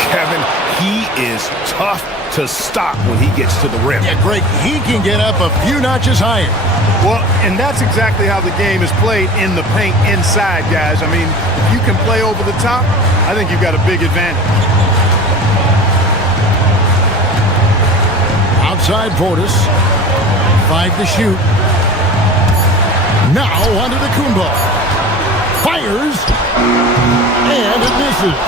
Kevin, he is tough to stop when he gets to the rim. Yeah, Greg, he can get up a few notches higher. Well, and that's exactly how the game is played in the paint inside, guys. I mean, if you can play over the top, I think you've got a big advantage. Outside Portis. 5 to shoot. Now onto the Kumbo. Fires. And it misses.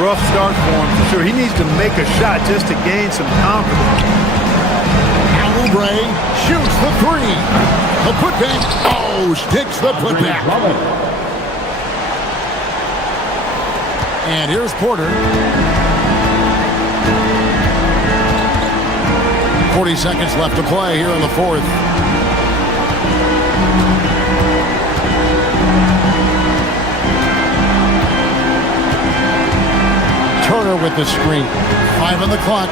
Rough start for him, for sure. He needs to make a shot just to gain some confidence. Oubre shoots the 3. The putback. Oh, sticks the putback. And here's Porter. 40 seconds left to play here in the fourth. Turner with the screen. 5 on the clock.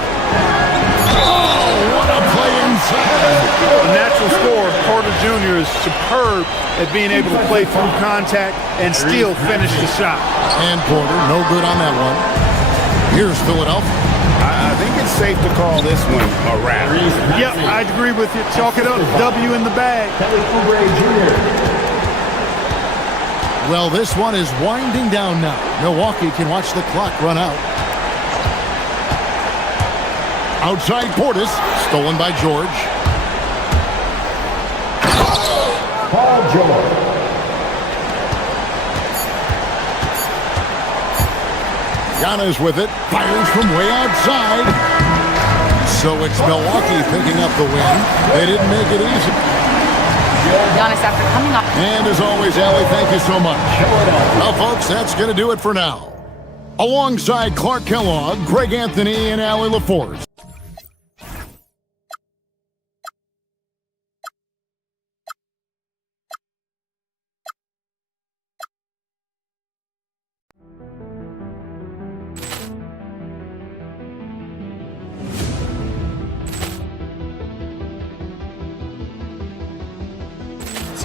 Oh, what a play inside. The natural scorer, Porter Jr. is superb at being able to play through contact and still finish the shot. And Porter, no good on that one. Here's Philadelphia. I think it's safe to call this one a wrap. Yep, I'd agree with you. Chalk it up. W in the bag. Well, this one is winding down now. Milwaukee can watch the clock run out. Outside Portis, stolen by George. Paul George. Giannis with it, fires from way outside. So it's Milwaukee picking up the win. They didn't make it easy. Giannis after coming up. And as always, Allie, thank you so much. Well, folks, that's going to do it for now. Alongside Clark Kellogg, Greg Anthony, and Allie LaForce.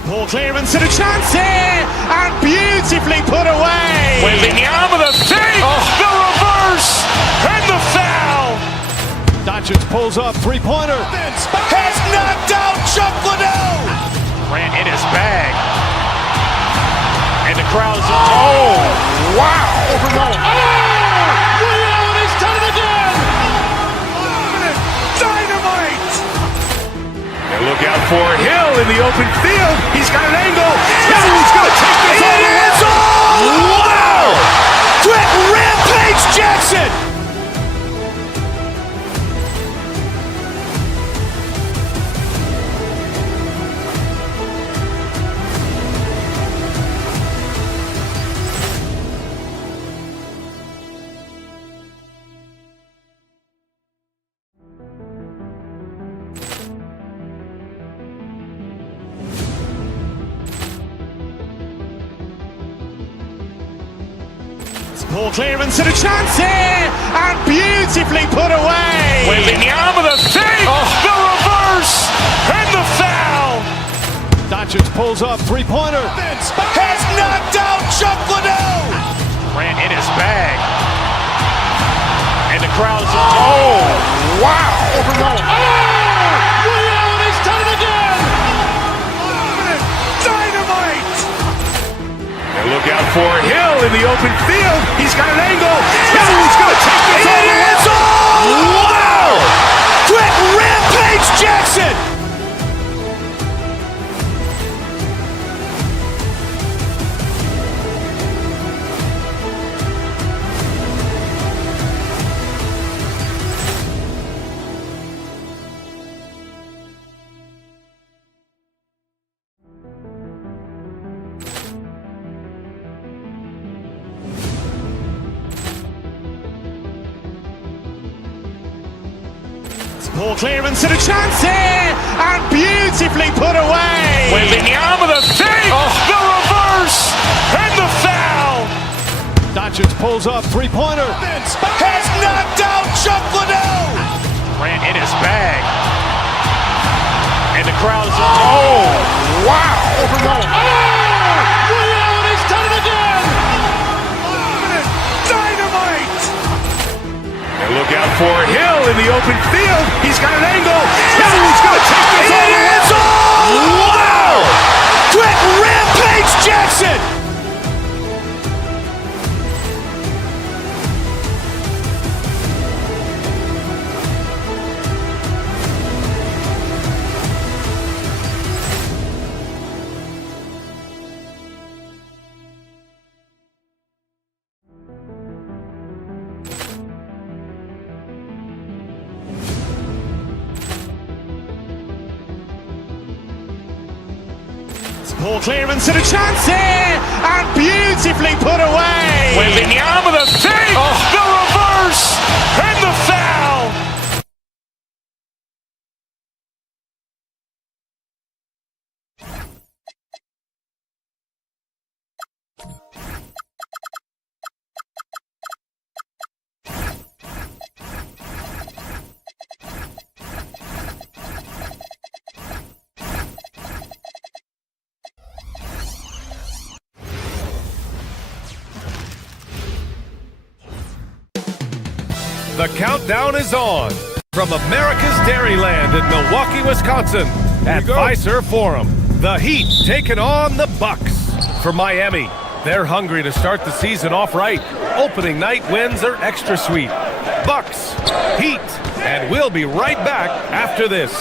Ball clearance and a chance here, and beautifully put away. Wembanyama the fake, the reverse, and the foul. Doncic pulls up, three-pointer. Has knocked out Chuck Liddell. Ran in his bag. And the crowd is... Oh, wow. He's done it again. Dynamite. And look out for Hill in the open field. He's got an angle. Hill is going to take this all the way. Wow! Quick Ball clearance and a chance here, and beautifully put away. Wembanyama the fake, the reverse, and the foul. Doncic pulls up, three-pointer. Has knocked out Chuck Liddell. Ran in his bag. And the crowd is, oh, wow. Overrun. Ray Allen has done it again. Dynamite. And look out for Hill in the open field. He's got an angle. He's going to take this all the way. Wow. Quick Rampage Jackson. Ball clearance and a chance here, and beautifully put away. Wembanyama the fake, the reverse, and the foul. Doncic pulls up, three-pointer. Has knocked out Chuck Liddell. Ran in his bag. And the crowd is, oh, wow. Overrun. Ray Allen has done it again. Dynamite. And look out for Hill in the open field. He's got an angle. He's going to take this all the way. Wow. Quick Rampage Jackson. Ball clearance and a chance here, and beautifully put away. Wembanyama the fake, the reverse, and the foul. The countdown is on from America's Dairyland in Milwaukee, Wisconsin at Fiserv Forum. The Heat taking on the Bucks. For Miami, they're hungry to start the season off right. Opening night wins are extra sweet. Bucks, Heat, and we'll be right back after this.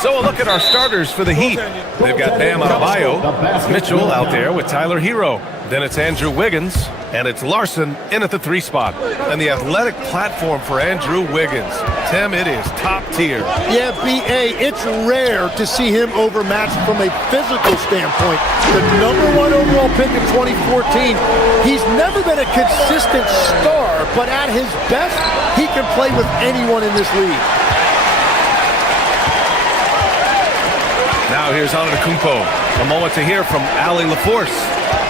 So a look at our starters for the Heat. They've got Bam Adebayo, Mitchell out there with Tyler Hero. Then it's Andrew Wiggins, and it's Larson in at the 3 spot. And the athletic platform for Andrew Wiggins. Tim, it is top tier. Yeah, B.A., it's rare to see him overmatched from a physical standpoint. The #1 overall pick in 2014, he's never been a consistent star, but at his best, he can play with anyone in this league. Now here's Antetokounmpo. A moment to hear from Allie LaForce.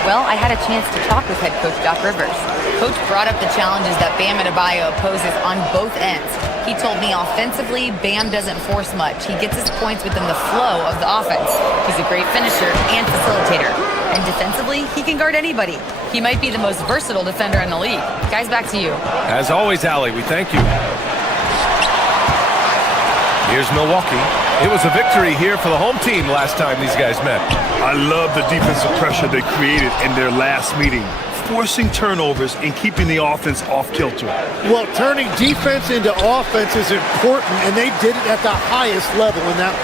Well, I had a chance to talk with head coach Doc Rivers. Coach brought up the challenges that Bam Adebayo poses on both ends. He told me offensively, Bam doesn't force much. He gets his points within the flow of the offense. He's a great finisher and facilitator. And defensively, he can guard anybody. He might be the most versatile defender in the league. Guys, back to you. As always, Allie, we thank you. Here's Milwaukee. It was a victory here for the home team last time these guys met. I love the defensive pressure they created in their last meeting, forcing turnovers and keeping the offense off kilter. Well, turning defense into offense is important, and they did it at the highest level in that.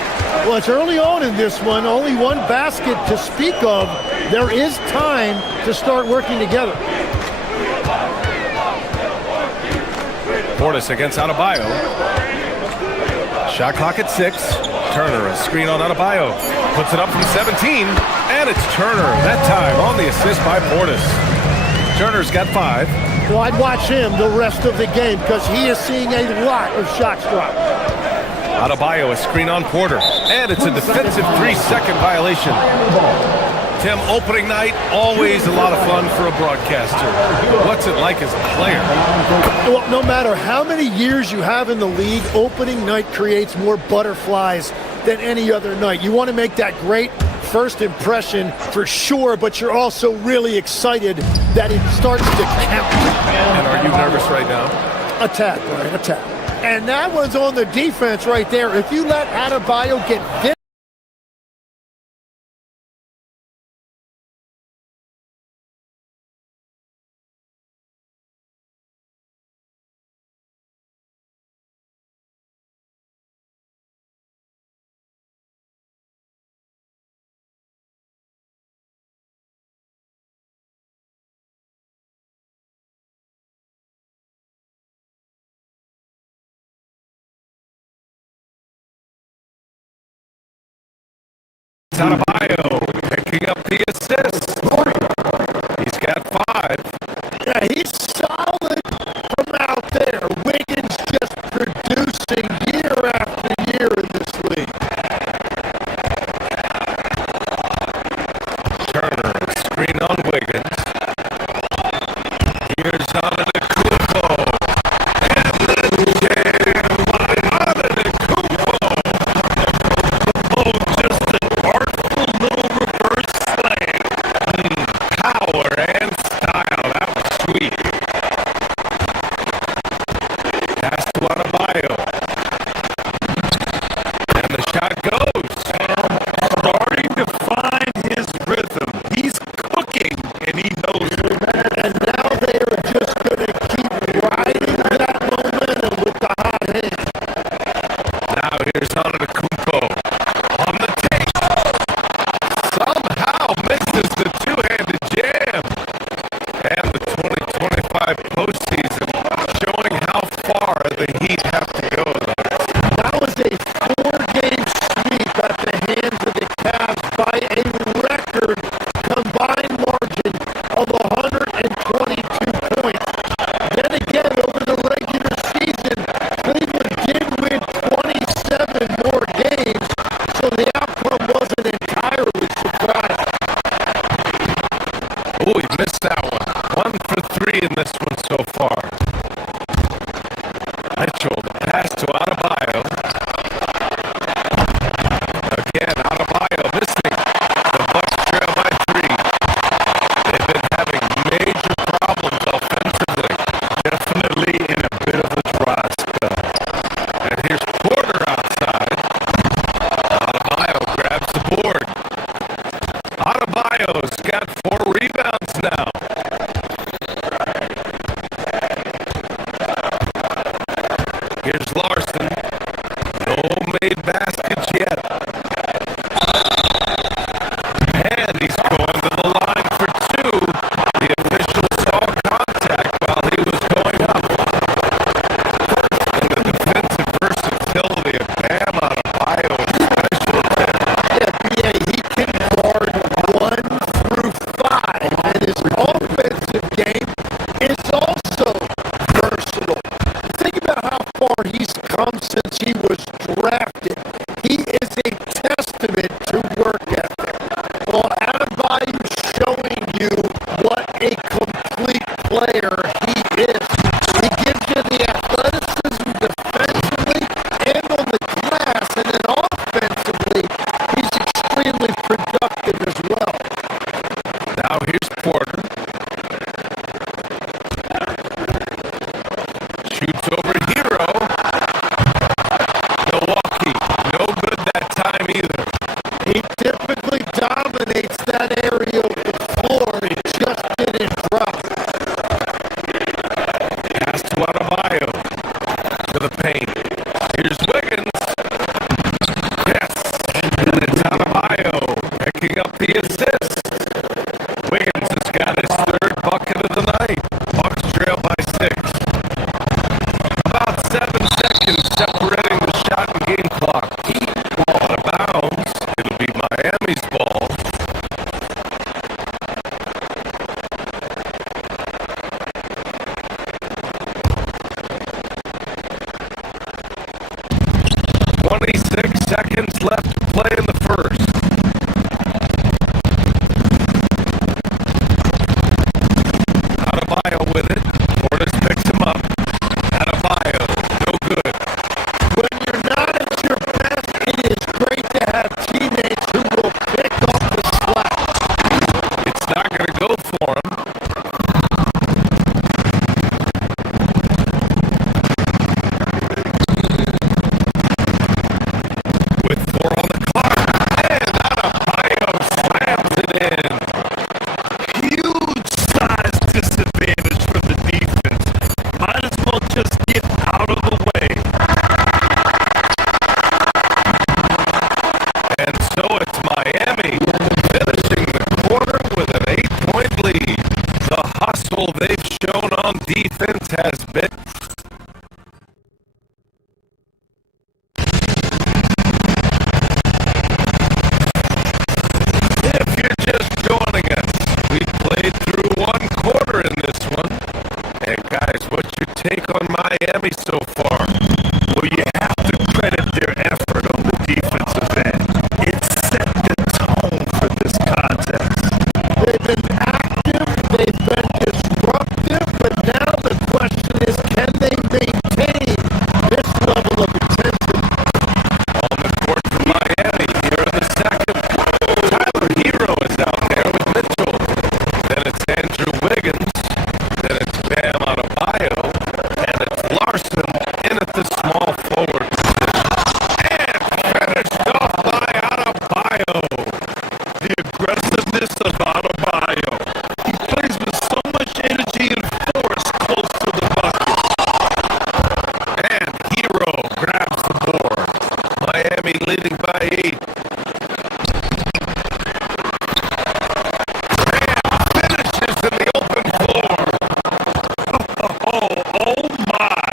Well, it's early on in this one, only one basket to speak of. There is time to start working together. Portis against Adebayo. Shot clock at 6. Turner, a screen on Adebayo. Puts it up from 17, and it's Turner, that time on the assist by Portis. Turner's got 5. Well, I'd watch him the rest of the game because he is seeing a lot of shots drop. Adebayo, a screen on Porter, and it's a defensive 3-second violation. Tim, opening night, always a lot of fun for a broadcaster. What's it like as a player? Well, no matter how many years you have in the league, opening night creates more butterflies than any other night. You want to make that great first impression for sure, but you're also really excited that it starts to count. And are you nervous right now? A tad, Brian, a tad. And that was on the defense right there. If you let Adebayo get this, Adebayo picking up the assist. He's got 5. yeah, he's solid from out there. Wiggins just producing year after year in this league. Turner, screen on Wiggins. Here's Antetokounmpo. And the jam by Antetokounmpo. Oh, just an artful little reverse slam. Power and style. That was sweet. Pass to Adebayo. And the shot goes. Starting to find his rhythm. He's cooking, and he knows it. And now they are just going to keep riding that momentum with the hot hand. Now here's Antetokounmpo on the take. Somehow misses the two-handed jam. And the 2025 postseason showing how far the Heat have to go. That was a 4-game sweep at the hands of the Cavs by a record combined margin of 122 points. Then again, over the regular season, Cleveland did win 27 more games, so the outcome wasn't entirely surprising. Oh, he missed that one. 1 for 3 in this one so far. Mitchell, the pass to Adebayo. Again, Adebayo missing. The Bucks trail by 3. They've been having major problems offensively. Definitely in a bit of a dry spell. And here's Porter outside. Adebayo grabs the board. Adebayo's got 4 rebounds now. Here's Larson. No made baskets yet. And he's going to the line for 2. The official saw contact while he was going up. And the defensive versatility of Bam Adebayo is special there. Yeah, BA, he can guard 1 through 5, and his offensive game is also versatile. Think about how far he's come since he was drafted. He is a testament to work ethic. Well, Adebayo's showing you what a complete player he is. He gives you the athleticism defensively and on the glass, and then offensively, he's extremely productive as well. Now here's Porter. Shoots over Hero. Milwaukee, no good that time either. He typically dominates that area of the floor. It just didn't drop. Pass to Adebayo. To the paint. Here's Wiggins. Yes. And it's Adebayo picking up the assist. Wiggins has got his 3rd bucket of the night. Bucks trail by 6. About 7 seconds separating the shot and game clock. Ball out of bounds. It'll be Miami's ball. .26 seconds left to play in the first. hustle they've shown on defense has been. If you're just joining us, we played through one quarter in this one. And guys, what's your take on Miami so far? Well, you have to credit their effort on the defensive end. It set the tone for this contest. They've been active, they've been disruptive, but now the question is, can they maintain this level of intensity? On the court for Miami here in the second. Tyler Hero is out there with Mitchell. Then it's Andrew Wiggins. Then it's Bam Adebayo. And it's Larson in at the small forward position. And finished off by Adebayo. The aggressiveness of Adebayo. He plays with so much energy and force close to the bucket. And Hero grabs the board. Miami leading by 8. And finishes in the open floor. Oh my.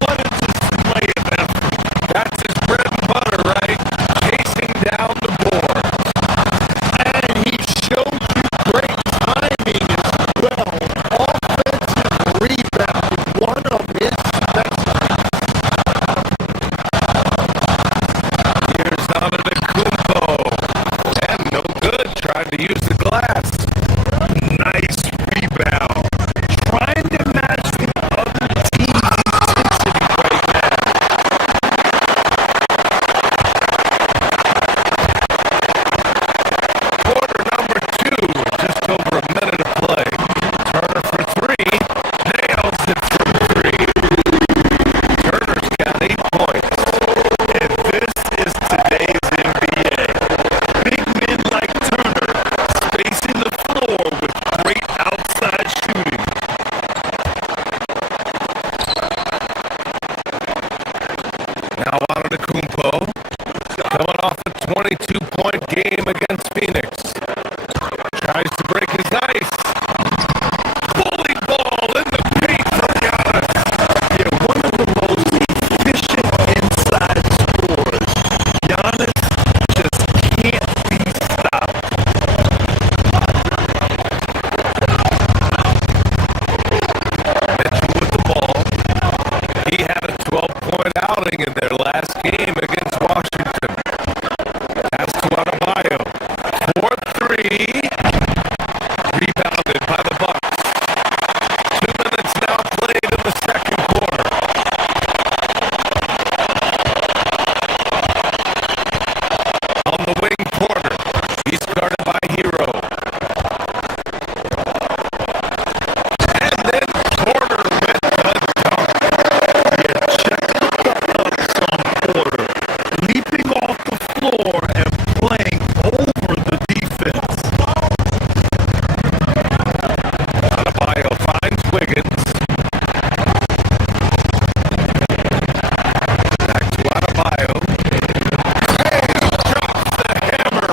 What a display of effort. That's his bread and butter, right? Chasing down the board. And he showed you great timing as well. Offensive rebound, one of his specialties. Here's Antetokounmpo. And no good. Trying to use the glass. Nice rebound. Trying to match the other team's intensity right now. Quarter number 2. Just over a minute of play. Turner for 3. Nails it from 3. Turner's got 8 points. And this is today's NBA. Big men like Turner spacing the floor with great outside shooting. Now Antetokounmpo coming off a 22-point game against Phoenix. Tries to break his ice. Bully ball in the paint from Giannis. Yeah, one of the most efficient inside scorers. Giannis just can't be stopped. Mitchell with the ball. He had a 12-point outing in their last game against Washington. Pass to Adebayo. 4-3. Rebounded by the Bucks. 2 minutes now played in the second quarter. On the wing, Porter. He's guarded by Hero. And then Porter with the dunk. Porter leaping off the floor and playing over the defense. Adebayo finds Wiggins. Back to Adebayo. Hey, drops the hammer.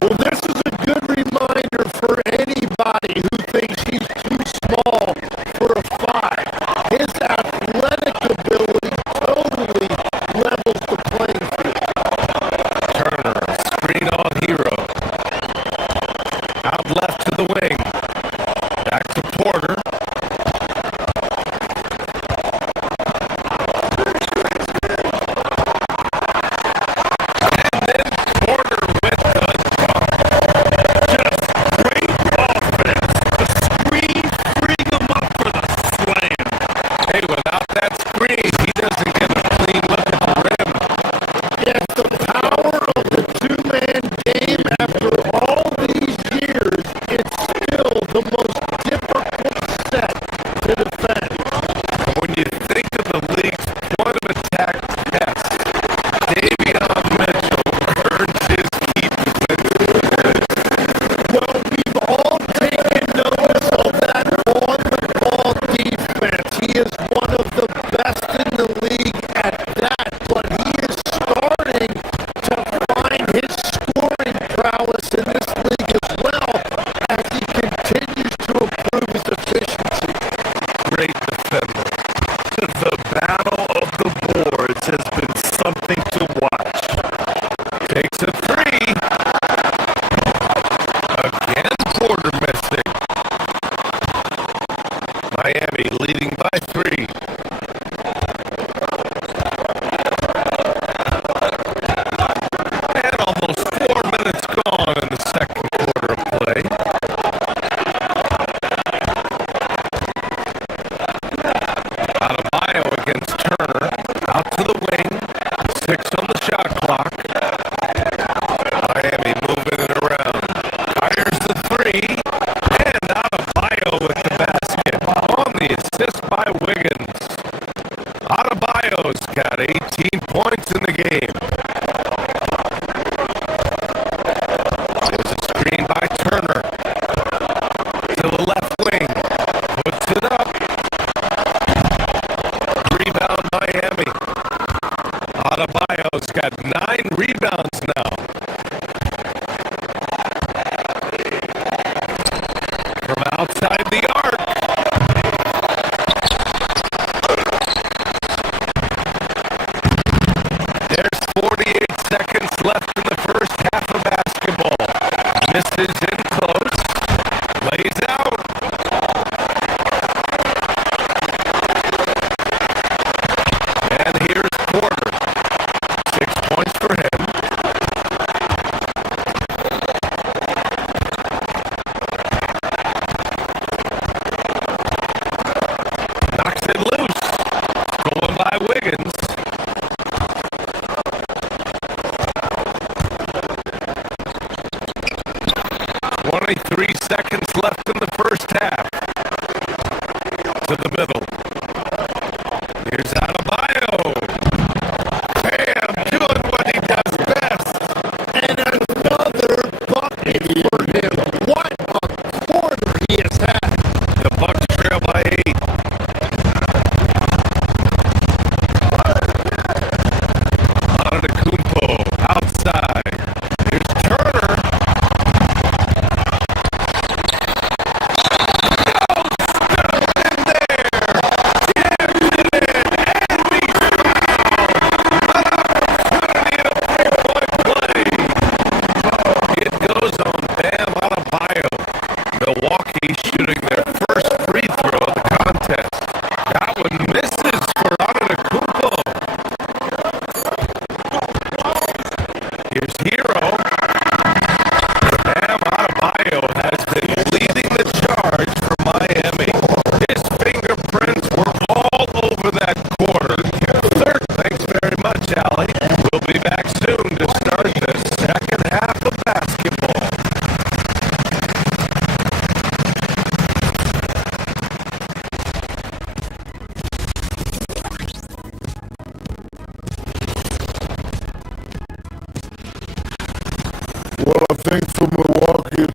Well, this is a good reminder for anybody who thinks he's too small for a 5. His athletic ability totally levels the playing field. Turner, screen on Hero. Out left to the wing. Back to Porter. And then Porter with the dunk. Just great offense. The screen Miami leading by 3. And almost 4 minutes gone in the second quarter of play. Adebayo against Turner. Out to the wing. 6 on the shot clock. Miami moving it around. Fires the 3. And Adebayo with the basket. On the assist by Wiggins. Adebayo's got 18 points in the game. There's a screen by Turner. To the left wing. Puts it up. Rebound Miami. Adebayo's got 9 rebounds now. From outside the arc. There's 48 seconds left in the first half of basketball. Misses in close. Lays out. And here's Porter. 6 points for him. Knocks it loose. Stolen by Wiggins. Three seconds left in the first half. To the middle. Here's Adebayo. Bam! Doing what he does best. And another bucket for him. What a quarter he has had. The Bucks trail by 8. Antetokounmpo outside. Here's Turner. Milwaukee shooting their first free throw of the contest. That one misses for Antetokounmpo. Here's Hero. Bam Adebayo has been leading the charge for Miami. His fingerprints were all over that quarter. Third, thanks very much, Allie. We'll be back soon to start the second half of basketball. Well, I think for Milwaukee,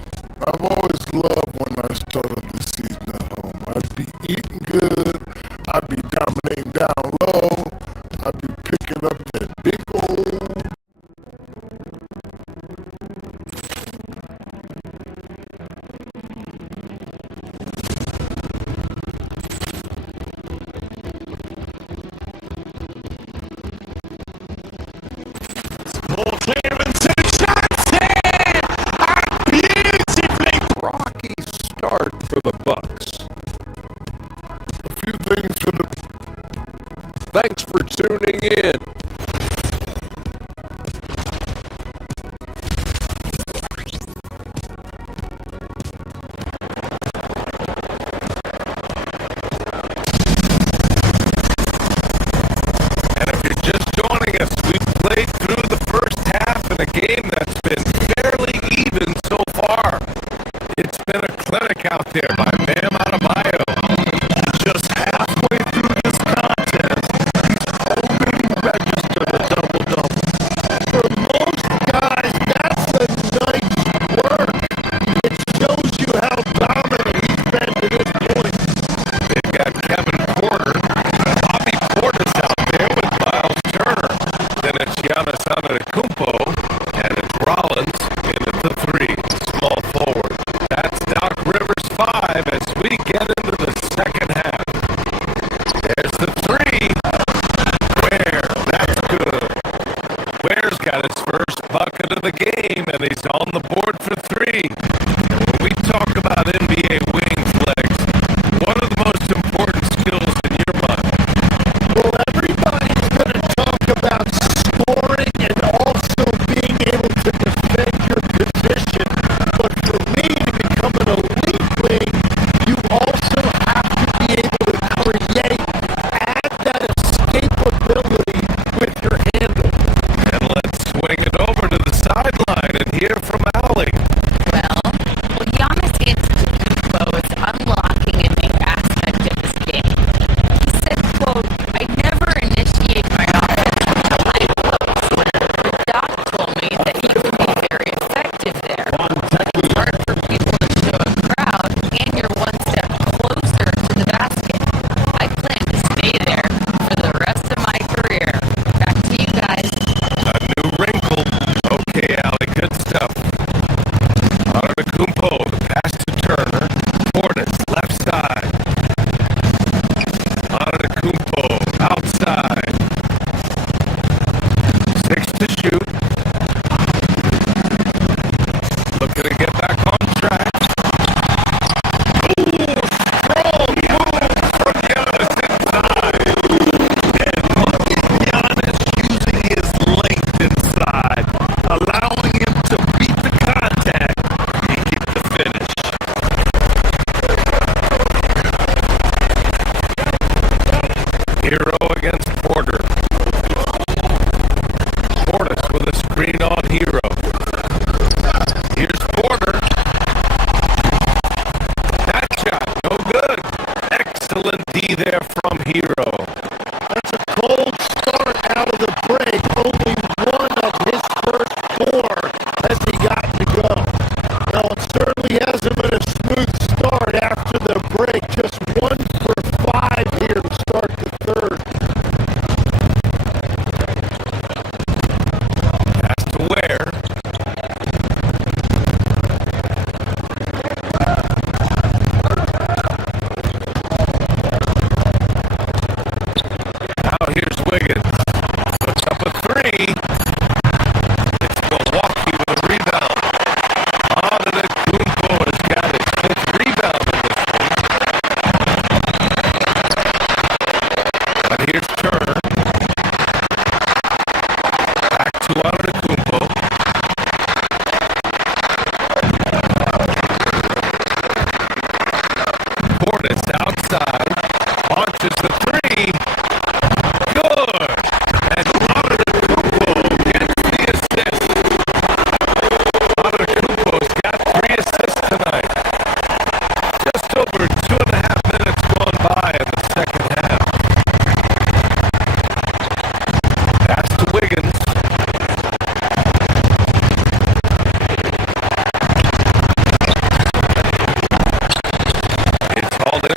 I've always loved when I started the season at home. I'd be eating good. I'd be dominating down low. I'd be picking up that big old... Ball clearance and a chance here! And beautifully! Rocky start for the Bucks. A few things for the... Thanks for tuning in. And if you're just joining us, we've played through the first half in a game that's been fairly even so far. It's been a clinic out there by Bam Adebayo. Just halfway through this contest, he's holding back Portis outside, launches the three. Good. And Antetokounmpo gets the assist. Antetokounmpo's got 3 assists tonight. Just over 2.5 minutes gone by in the second half. Pass to Wiggins. It's hauled in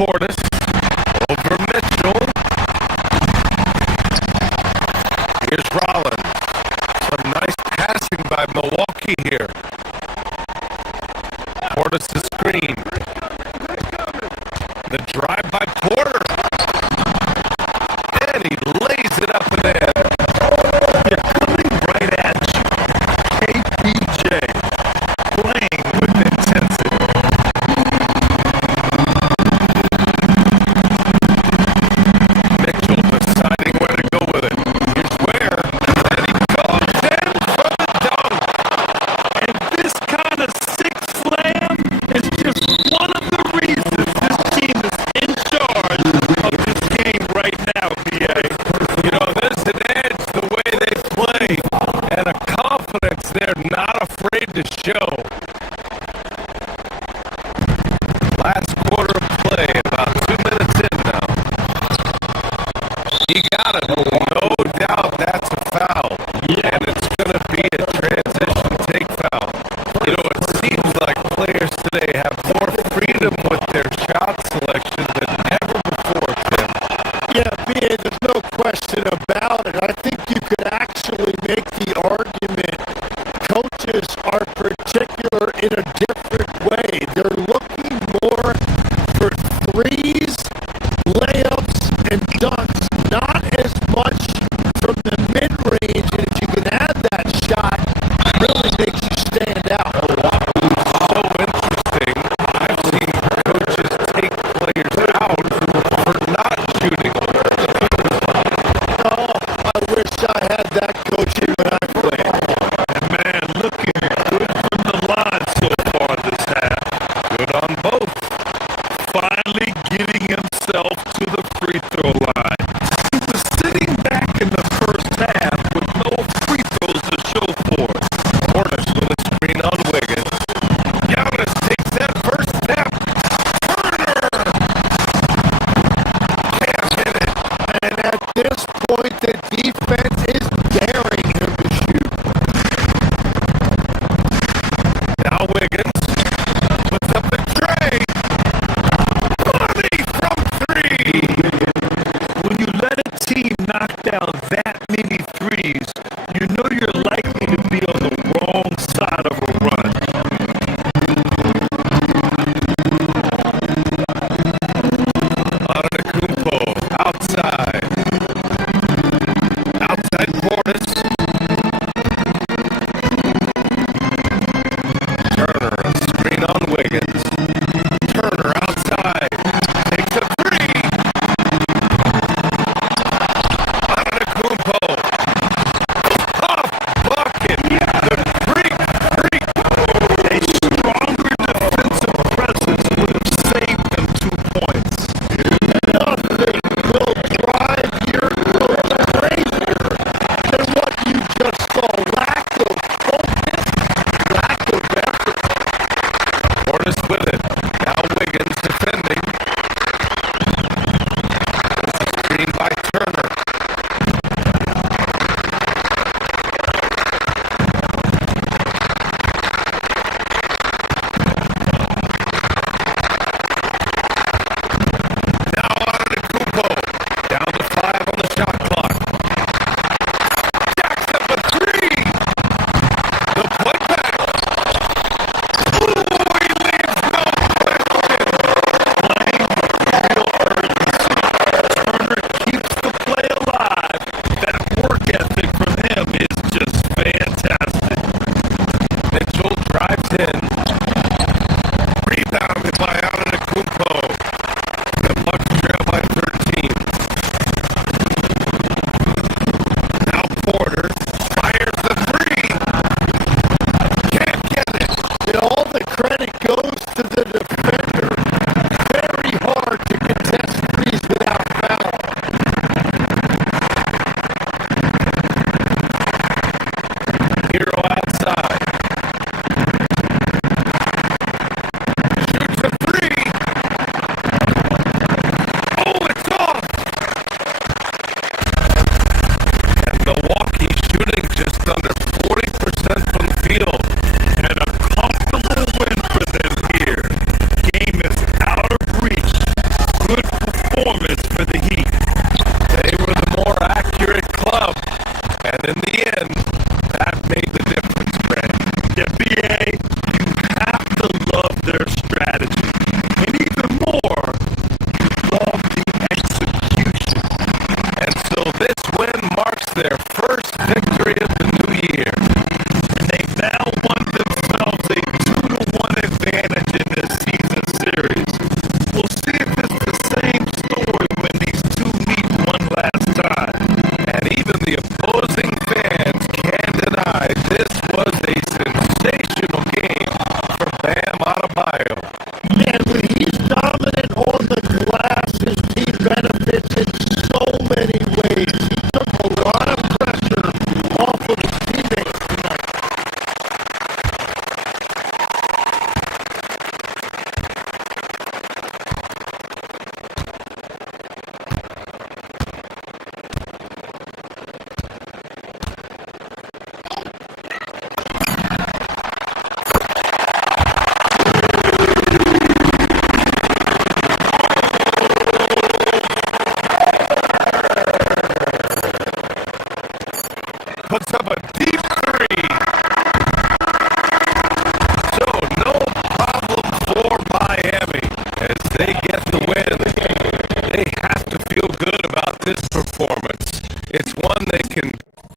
Portis over Mitchell. Here's Rollins. Some nice passing by Milwaukee here. Portis the screen. The drive by Porter. And he lays it up and in. They're coming right at you. KPJ playing with intensity. Mitchell deciding where to go with it. Here's where. And he goes in for the dunk. And this kind of six slam is just one of the reasons this team is in charge of this game right now, BA. You know, there's an edge the way they play and a confidence they're not afraid to show. Last quarter of play, about 2 minutes in now. He got it. No doubt that's a foul. And it's going to be a transition take foul. You know, it seems like players today have more freedom with their shot selection than ever before, Tim. Yeah, BA, there's no question about it. I think you could actually make the argument coaches are particular in a different way. They're looking more for threes, layups, and dunks, not as much from the mid-range. And if you can add that shot, it really makes you stand out. So interesting. I've seen coaches take players out for not shooting. Oh, I wish I had that coaching when I played. And man, looking good from the line so far this half. Good on both. Finally